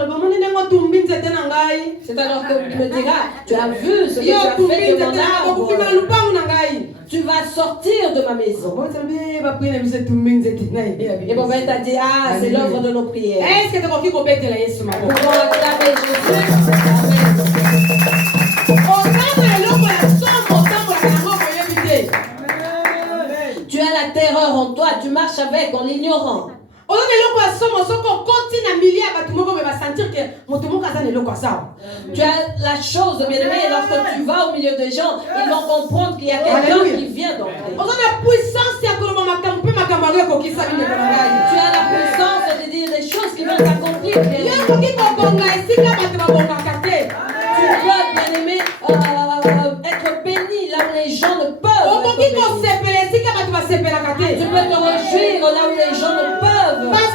c'est alors que tu me diras, tu as vu ce que tu as fait de mon arbre. Tu vas sortir de ma maison. Et Bobette a dit, ah, c'est l'œuvre de nos prières. Est-ce que tu as acclamer Jésus? Tu as la terreur en toi, tu marches avec en l'ignorant. Tu as la chose, bien aimé, lorsque tu vas au milieu des gens, ils vont comprendre qu'il y a quelqu'un qui vient d'entrer. Tu as la puissance de dire des choses qui vont s'accomplir. Tu peux, bien aimé, être béni là où les gens ne peuvent. Tu peux te réjouir là où les gens ne peuvent. Parce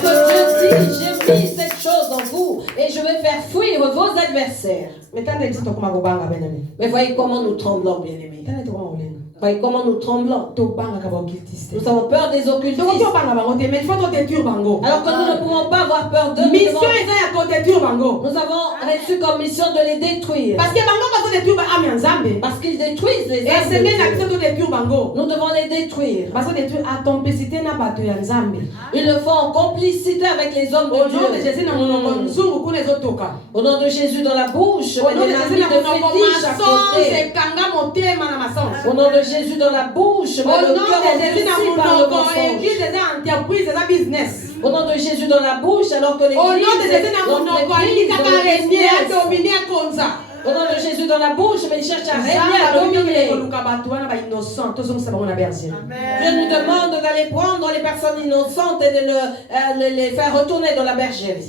que Dieu dit, j'ai mis cette chose en vous et je vais faire fuir vos adversaires. Mais voyez comment nous tremblons, bien aimés. Voyez comment nous tremblons. Nous avons peur des occultistes. Alors que nous ne pouvons pas avoir peur d'eux. Nous avons reçu comme mission de les détruire. Parce qu'ils détruisent les âmes. Nous devons les détruire. Ils le font en complicité avec les hommes de Dieu. Au nom de Jésus dans la bouche. Au nom de Jésus dans la bouche, mais le cœur endurci par le mensonge. Au nom de Jésus dans la bouche, alors que l'Église au nom de Jésus dans la bouche, mais il cherche à régner, à dominer. Dieu nous demande d'aller prendre les personnes innocentes et de les faire retourner dans la bergerie.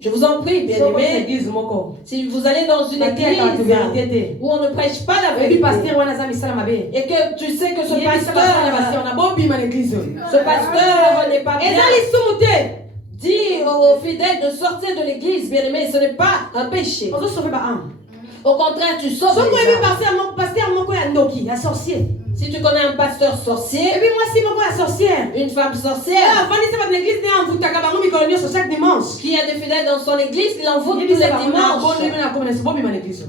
Je vous en prie, bien aimé, si vous allez dans une église où on ne prêche pas la vérité et que tu sais que ce pasteur n'est pas bien, dis aux fidèles de sortir de l'église, bien aimé, ce n'est pas un péché. Au contraire, tu sauves les âmes. Si tu connais un pasteur sorcier, une femme sorcière, qui a des fidèles dans son église, il envoûte tous les dimanches.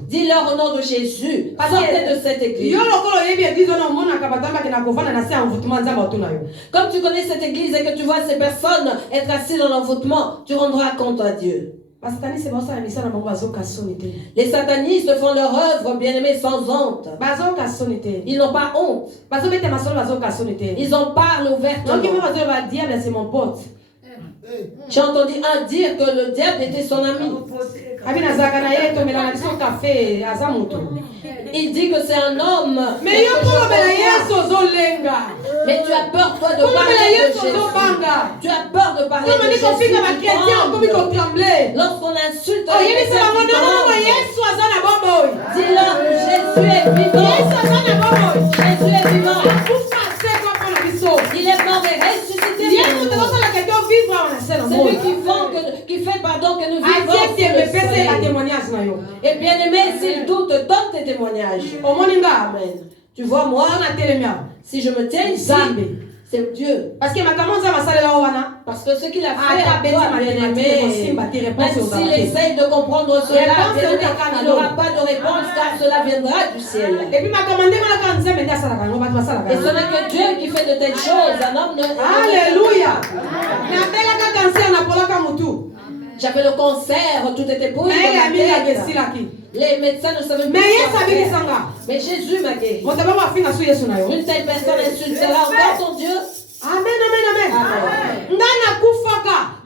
Dis-leur au nom de Jésus, sortez de cette église. Comme tu connais cette église et que tu vois ces personnes être assises dans l'envoûtement, tu rendras compte à Dieu. Les satanistes font leur œuvre, bien-aimés, sans honte. Ils n'ont pas honte. Ils en parlent ouvertement. J'ai entendu un dire que le diable était son ami. Il dit que c'est un homme. Mais tu as peur, toi, de parler de Jésus. Tu as peur de parler de Jésus. Lorsqu'on insulte les chrétiens, dis-leur que Jésus est vivant. Jésus est vivant. Il est mort et ressuscité. C'est lui qui fait pardon que nous vivons. Et bien aimé, s'il doute, donne tes témoignages. Amen. Tu vois, moi, si je me tiens ici, c'est Dieu. Parce que ce qu'il a fait à toi, bien-aimé, même s'il essaye de comprendre cela, il n'aura pas de réponse car cela viendra du ciel. Et ce n'est que Dieu qui fait de telles choses. Un homme ne... Alléluia. J'avais le cancer, tout était pourri. Les médecins ne savaient pas. Mais Jésus m'a guéri. Une telle personne insultera encore ton Dieu. Amen, amen, amen.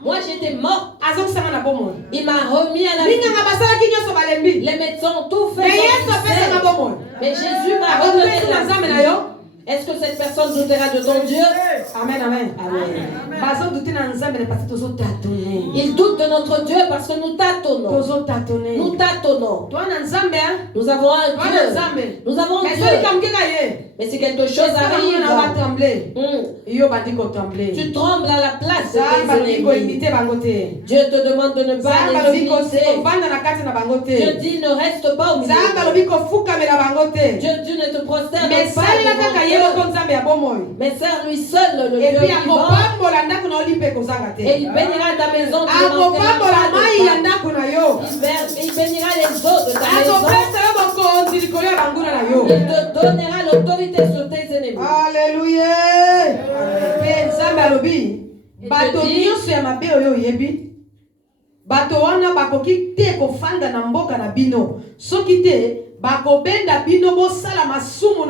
Moi j'étais mort. Il m'a remis à la vie. Les médecins ont tout fait. Mais Jésus m'a redonné la vie. Est-ce que cette personne doutera de ton Dieu? Amen, amen. Amen. Il doute de notre Dieu parce que nous tâtonnons. Nous tâtonnons. Nous avons un Dieu. Nous avons un Dieu. Mais si quelque chose arrive, tu trembles à la place de tes ennemis. Dieu te demande de ne pas les imiter. Dieu dit ne reste pas au milieu. Dieu ne te prosterne pas. Mais sers lui seul le Dieu vivant. Et il bénira ta maison. Il bénira les eaux de ta maison. Il te donnera l'autorité sur tes ennemis. Alléluia. Bato wana bakoki te kofanda na mboka na bino. Soki te bakobenda bino bo sala masumu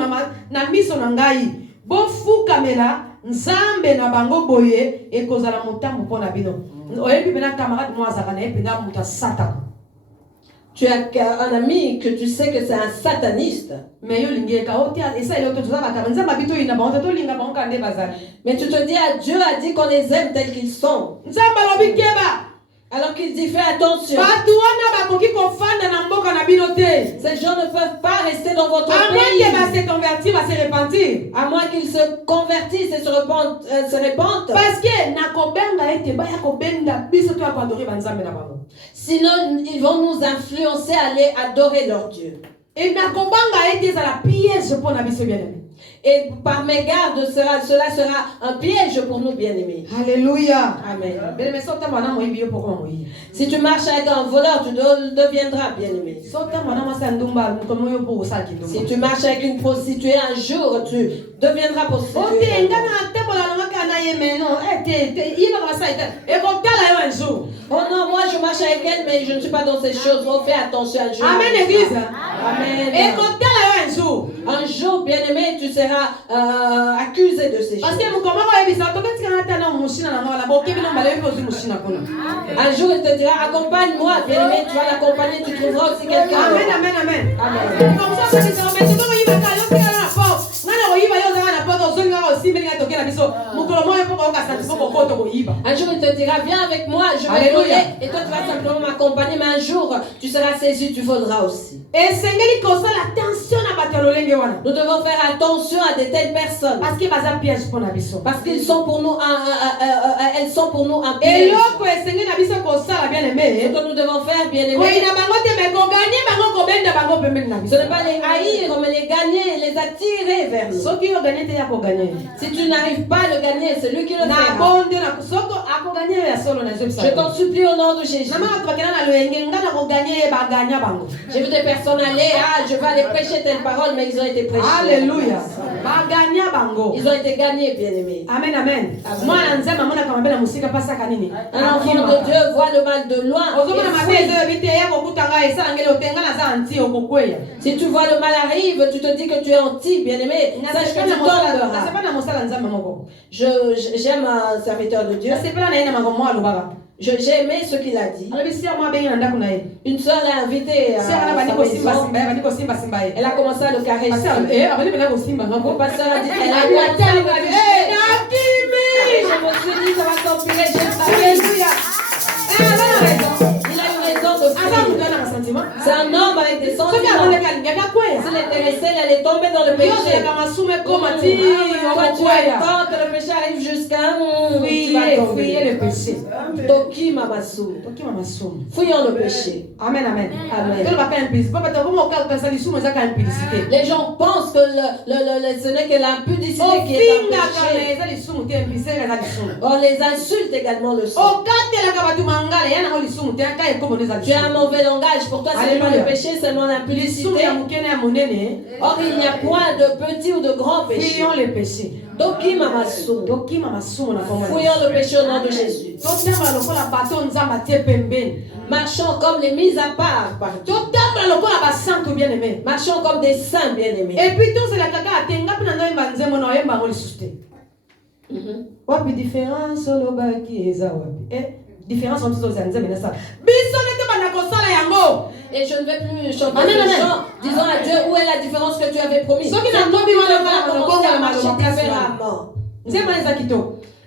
na miso na ngai. Bo fukamela nzambe na bango boye ekozala motambo pona bino. Oyebi bena camarade moi azaka na epena muta satan. Tu as un ami que tu sais que c'est un sataniste. Mais tu te dis à Dieu a dit qu'on les aime tels qu'ils sont. Alors qu'il dit fais attention. Ces gens ne peuvent pas rester dans votre pays. À moins qu'ils se convertissent et se répandent. Parce que sinon ils vont nous influencer à aller adorer leur Dieu. Et par mégarde, cela sera un piège pour nous, bien-aimés. Alléluia. Amen. Si tu marches avec un voleur, tu deviendras bien-aimé. Si tu marches avec une prostituée, un jour, tu deviendras prostituée. Oh non, moi je marche avec elle, mais je ne suis pas dans ces choses. Oh, fais attention un jour. Amen, église. Amen. Un jour, bien-aimé, tu seras accusé de ces choses. Un jour, il te dira, accompagne-moi, bien-aimé, tu vas l'accompagner, tu trouveras aussi quelqu'un. Amen, amen, amen. Amen. Un jour il te dira viens avec moi, je vais voler et toi tu vas simplement m'accompagner, mais un jour tu seras saisi, tu voleras aussi. Nous devons faire attention à de telles personnes parce qu'ils sont pour nous elles sont pour nous un piège. Ce que nous devons faire, bien aimé, ce n'est pas les haïr mais les gagner, les attirer vers nous. Si tu n'arrives pas à le gagner, c'est lui qui le fera. Je t'en supplie au nom de Jésus. J'ai vu des personnes aller, je vais aller prêcher telle parole, mais ils ont été prêchés. Alléluia. Ils ont été gagnés, bien-aimés. Amen, amen. Un enfant de Dieu voit le mal de loin. Si tu vois le mal arrive, tu te dis que tu es anti, bien-aimé, sache que tu tomberas. J'aime un serviteur de Dieu. J'ai aimé ce qu'il a dit. Une soeur l'a invité à sa maison. Elle a commencé à le caresser. Le pasteur a dit, elle a eu un tel je me suis dit, ça va s'empirer. Il a eu raison de fuir. C'est un homme avec des sentiments. S'il était resté, il allait tomber dans le péché. Quand tu attends que le péché arrive jusqu'à fuyez le péché. Toki mamasu. Fuyons le péché. Amen, amen. Amen. Les gens pensent que ce n'est que l'impudicité qui est un péché. On les insulte également le sang. Tu as un mauvais langage, pour toi ce n'est pas le péché, c'est mon impudicité. Or il n'y a point de petit ou de grand péché. Fuyons le péché. Doki mamasu. Fuyons le péché au nom de Jésus. Marchons comme les mis à part. Marchons comme des saints bien-aimés. Et puis tout c'est la kaka atenga pina ngai manzemo na yemba ngoli suste. Wapi différence lobaki eza wapi? Différence entre tous les nzembe na sa. Biso nete bana kosala yango. Et je ne vais plus chanter le chant disant à Dieu où est la différence que tu avais promis.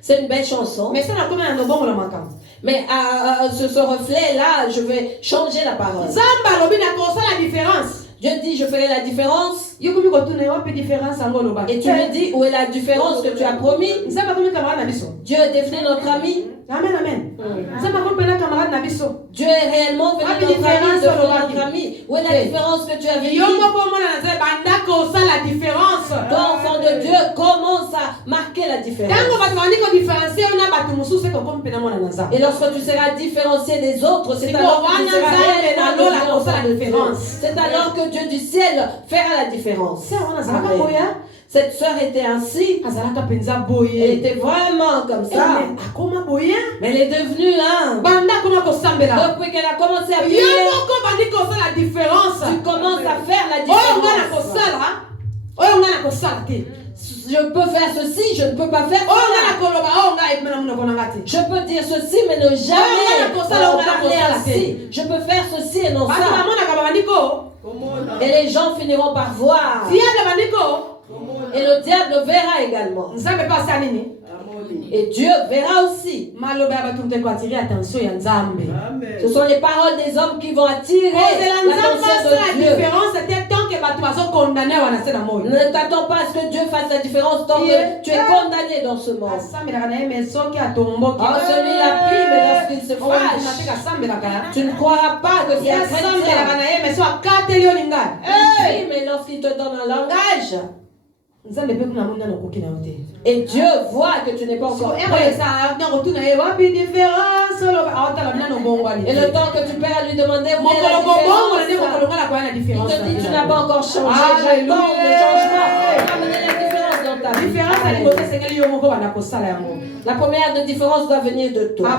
C'est une belle chanson. Mais à ce reflet-là, je vais changer la parole. Dieu dit, je ferai la différence. Et tu me dis, où est la différence que tu as promis? Dieu est devenu notre ami. Amen, amen. Dieu est réellement venu notre ami. Où est la différence que tu avais dit? Toi, enfant de Dieu, commence à marquer la différence. Et lorsque tu seras différencié des autres, c'est alors que tu seras réellement la différence. C'est alors que Dieu du ciel fera la différence. Amen. Cette sœur était ainsi. Elle était vraiment comme ça. Mais elle est devenue depuis qu'elle a commencé à prier, tu commences à faire la différence. Je peux faire ceci, je ne peux pas faire cela. Je peux dire ceci, mais ne jamais parler ainsi. Je peux faire ceci et non ça. Et les gens finiront par voir. Et le diable verra également. Et Dieu verra aussi. Ce sont les paroles des hommes qui vont attirer l'attention de Dieu. Ne t'attends pas à ce que Dieu fasse la différence tant que tu es condamné dans ce monde. Celui-là prie, mais lorsqu'il se fâche, tu ne croiras pas que c'est un chrétien. Oui, mais lorsqu'il te donne un langage, et Dieu voit que tu n'es pas encore prêt. Et le temps que tu perds à lui demander où est la différence, il te dit tu n'as pas encore changé. J'attends le changement. Amener la différence dans ta vie. La première de différence doit venir de toi.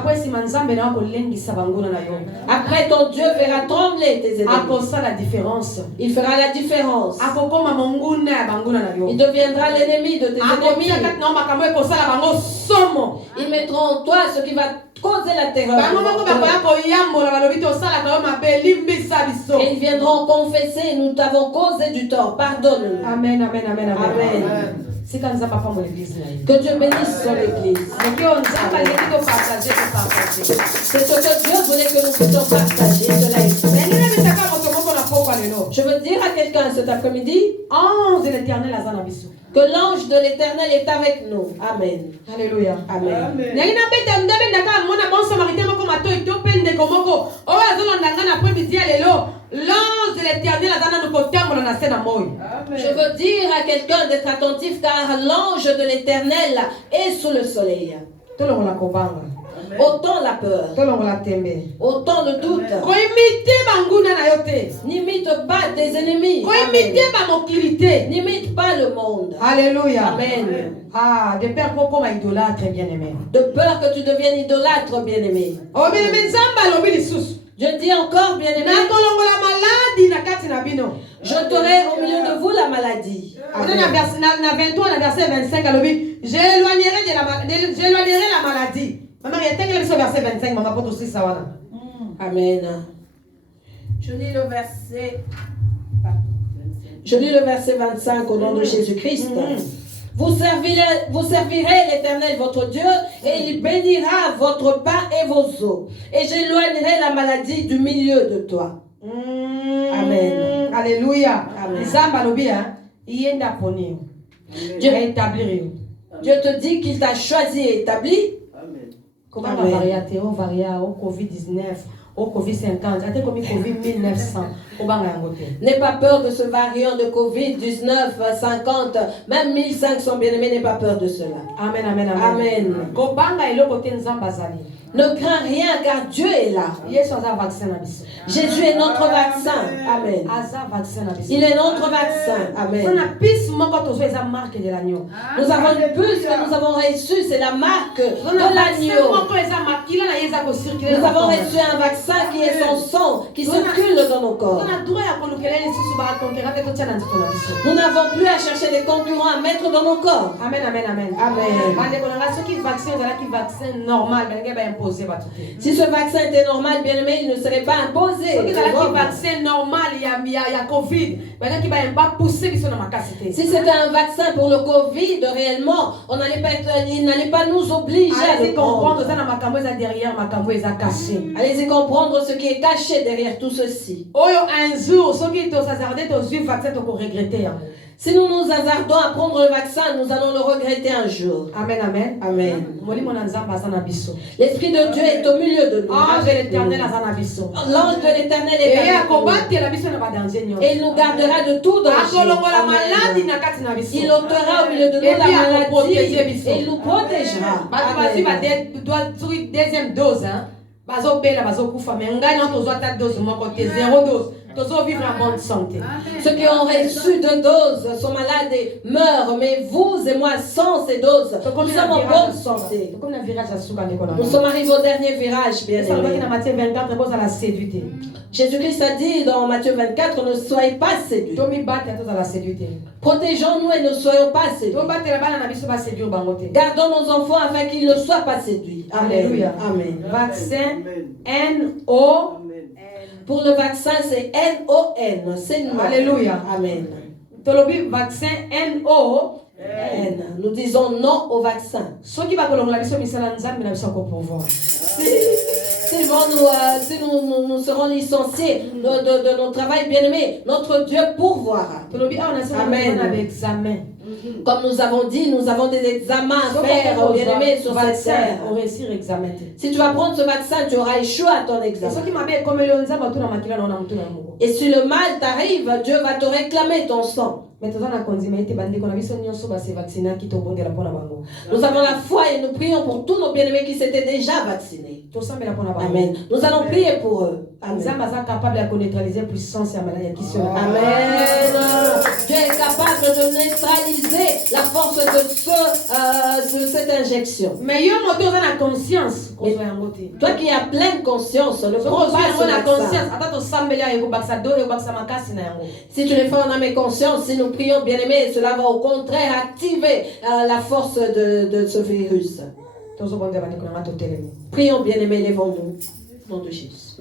Après ton Dieu fera trembler tes ennemis. Il fera la différence. Il deviendra l'ennemi de tes ennemis. Ils mettront en toi ce qui va causer la terreur. Et ils viendront confesser, nous t'avons causé du tort, pardonne-nous. Amen, amen, amen, amen. Amen. Que Dieu bénisse son église. C'est ce que Dieu voulait que nous puissions partager. Cela est. Je veux dire à quelqu'un cet après-midi que l'ange de l'Éternel est avec nous. Amen. Alléluia. Amen. L'ange de l'Éternel Je veux dire à quelqu'un d'être attentif car l'ange de l'Éternel est sous le soleil. Autant la peur, autant le doute. N'imite pas tes ennemis. N'imite pas le monde. Alléluia. Amen. Ah, de peur comme idolâtre, bien-aimé. De peur que tu deviennes idolâtre, bien-aimé. Oh, bien-aimé, Je dis encore, bien-aimé. J'ôterai au milieu de vous la maladie. Dans le verset 25, j'éloignerai la maladie. Maman, il y a le verset 25, maman, pour aussi ça. Amen. Je lis le verset 25 au nom de Jésus-Christ. Vous servirez l'Éternel votre Dieu et il bénira votre pain et vos eaux. Et j'éloignerai la maladie du milieu de toi. Amen. Alléluia. Amen. Dieu te dit qu'il t'a choisi et établi. Comment va varier au Covid-19, au Covid-50, à Covid-1900, N'aie pas peur de ce variant de Covid-19, 50, même 1500 bien-aimés, n'aie pas peur de cela. Amen, amen, amen. Amen. Ne crains rien car Dieu est là. Jésus est notre vaccin. Amen. Il est notre vaccin. Amen. Nous avons une puce que nous avons reçue, c'est la marque de l'agneau. Nous avons reçu un vaccin qui est son sang, qui circule dans nos corps. Nous n'avons plus à chercher des concurrents à mettre dans nos corps. Amen, amen, amen. Si ce vaccin était normal, bien aimé, il ne serait pas imposé. Si c'était un vaccin pour le Covid, réellement, il n'allait pas nous obliger à le prendre. Allez-y comprendre ce qui est caché derrière tout ceci. Un jour, regretter. Si nous nous hasardons à prendre le vaccin, nous allons le regretter un jour. Amen, amen. Amen. L'Esprit de Dieu est au milieu de nous. L'ange de l'Éternel est parmi nous. Et il nous gardera de tout danger. Il ôtera au milieu de nous la maladie et il nous protégera. Deuxième dose, vivre en bonne santé. Ceux qui ont reçu 2 doses sont malades et meurent, mais vous et moi, sans ces doses, nous sommes en bonne santé. Nous sommes arrivés au dernier virage, bien aimé. Jésus-Christ a dit dans Matthieu 24, ne soyez pas séduits. Protégeons-nous et ne soyons pas séduits. Gardons nos enfants afin qu'ils ne soient pas séduits. Alléluia. Amen. Vaccin N-O. Pour le vaccin, c'est N-O-N. C'est nous. Alléluia. Amen. Vaccin N-O. N. Nous disons non au vaccin. Si nous serons licenciés de notre travail, bien aimé, notre Dieu pourvoira. Amen. Comme nous avons dit, nous avons des examens à faire, bien aimé, sur cette terre. Si tu vas prendre ce vaccin, tu auras échoué à ton examen. Et si le mal t'arrive, Dieu va te réclamer ton sang. Nous avons la foi et nous prions pour tous nos bien-aimés qui s'étaient déjà vaccinés. Amen. Nous allons prier pour eux. Amen. Dieu est capable de neutraliser la force de cette injection. Mais toi qui as pleine conscience, ne prends pas ce si tu le fais en âme et conscience, si nous prions, bien-aimés, cela va au contraire activer la force de ce virus. Prions, bien-aimés, lèvons-nous. Au nom de Jésus.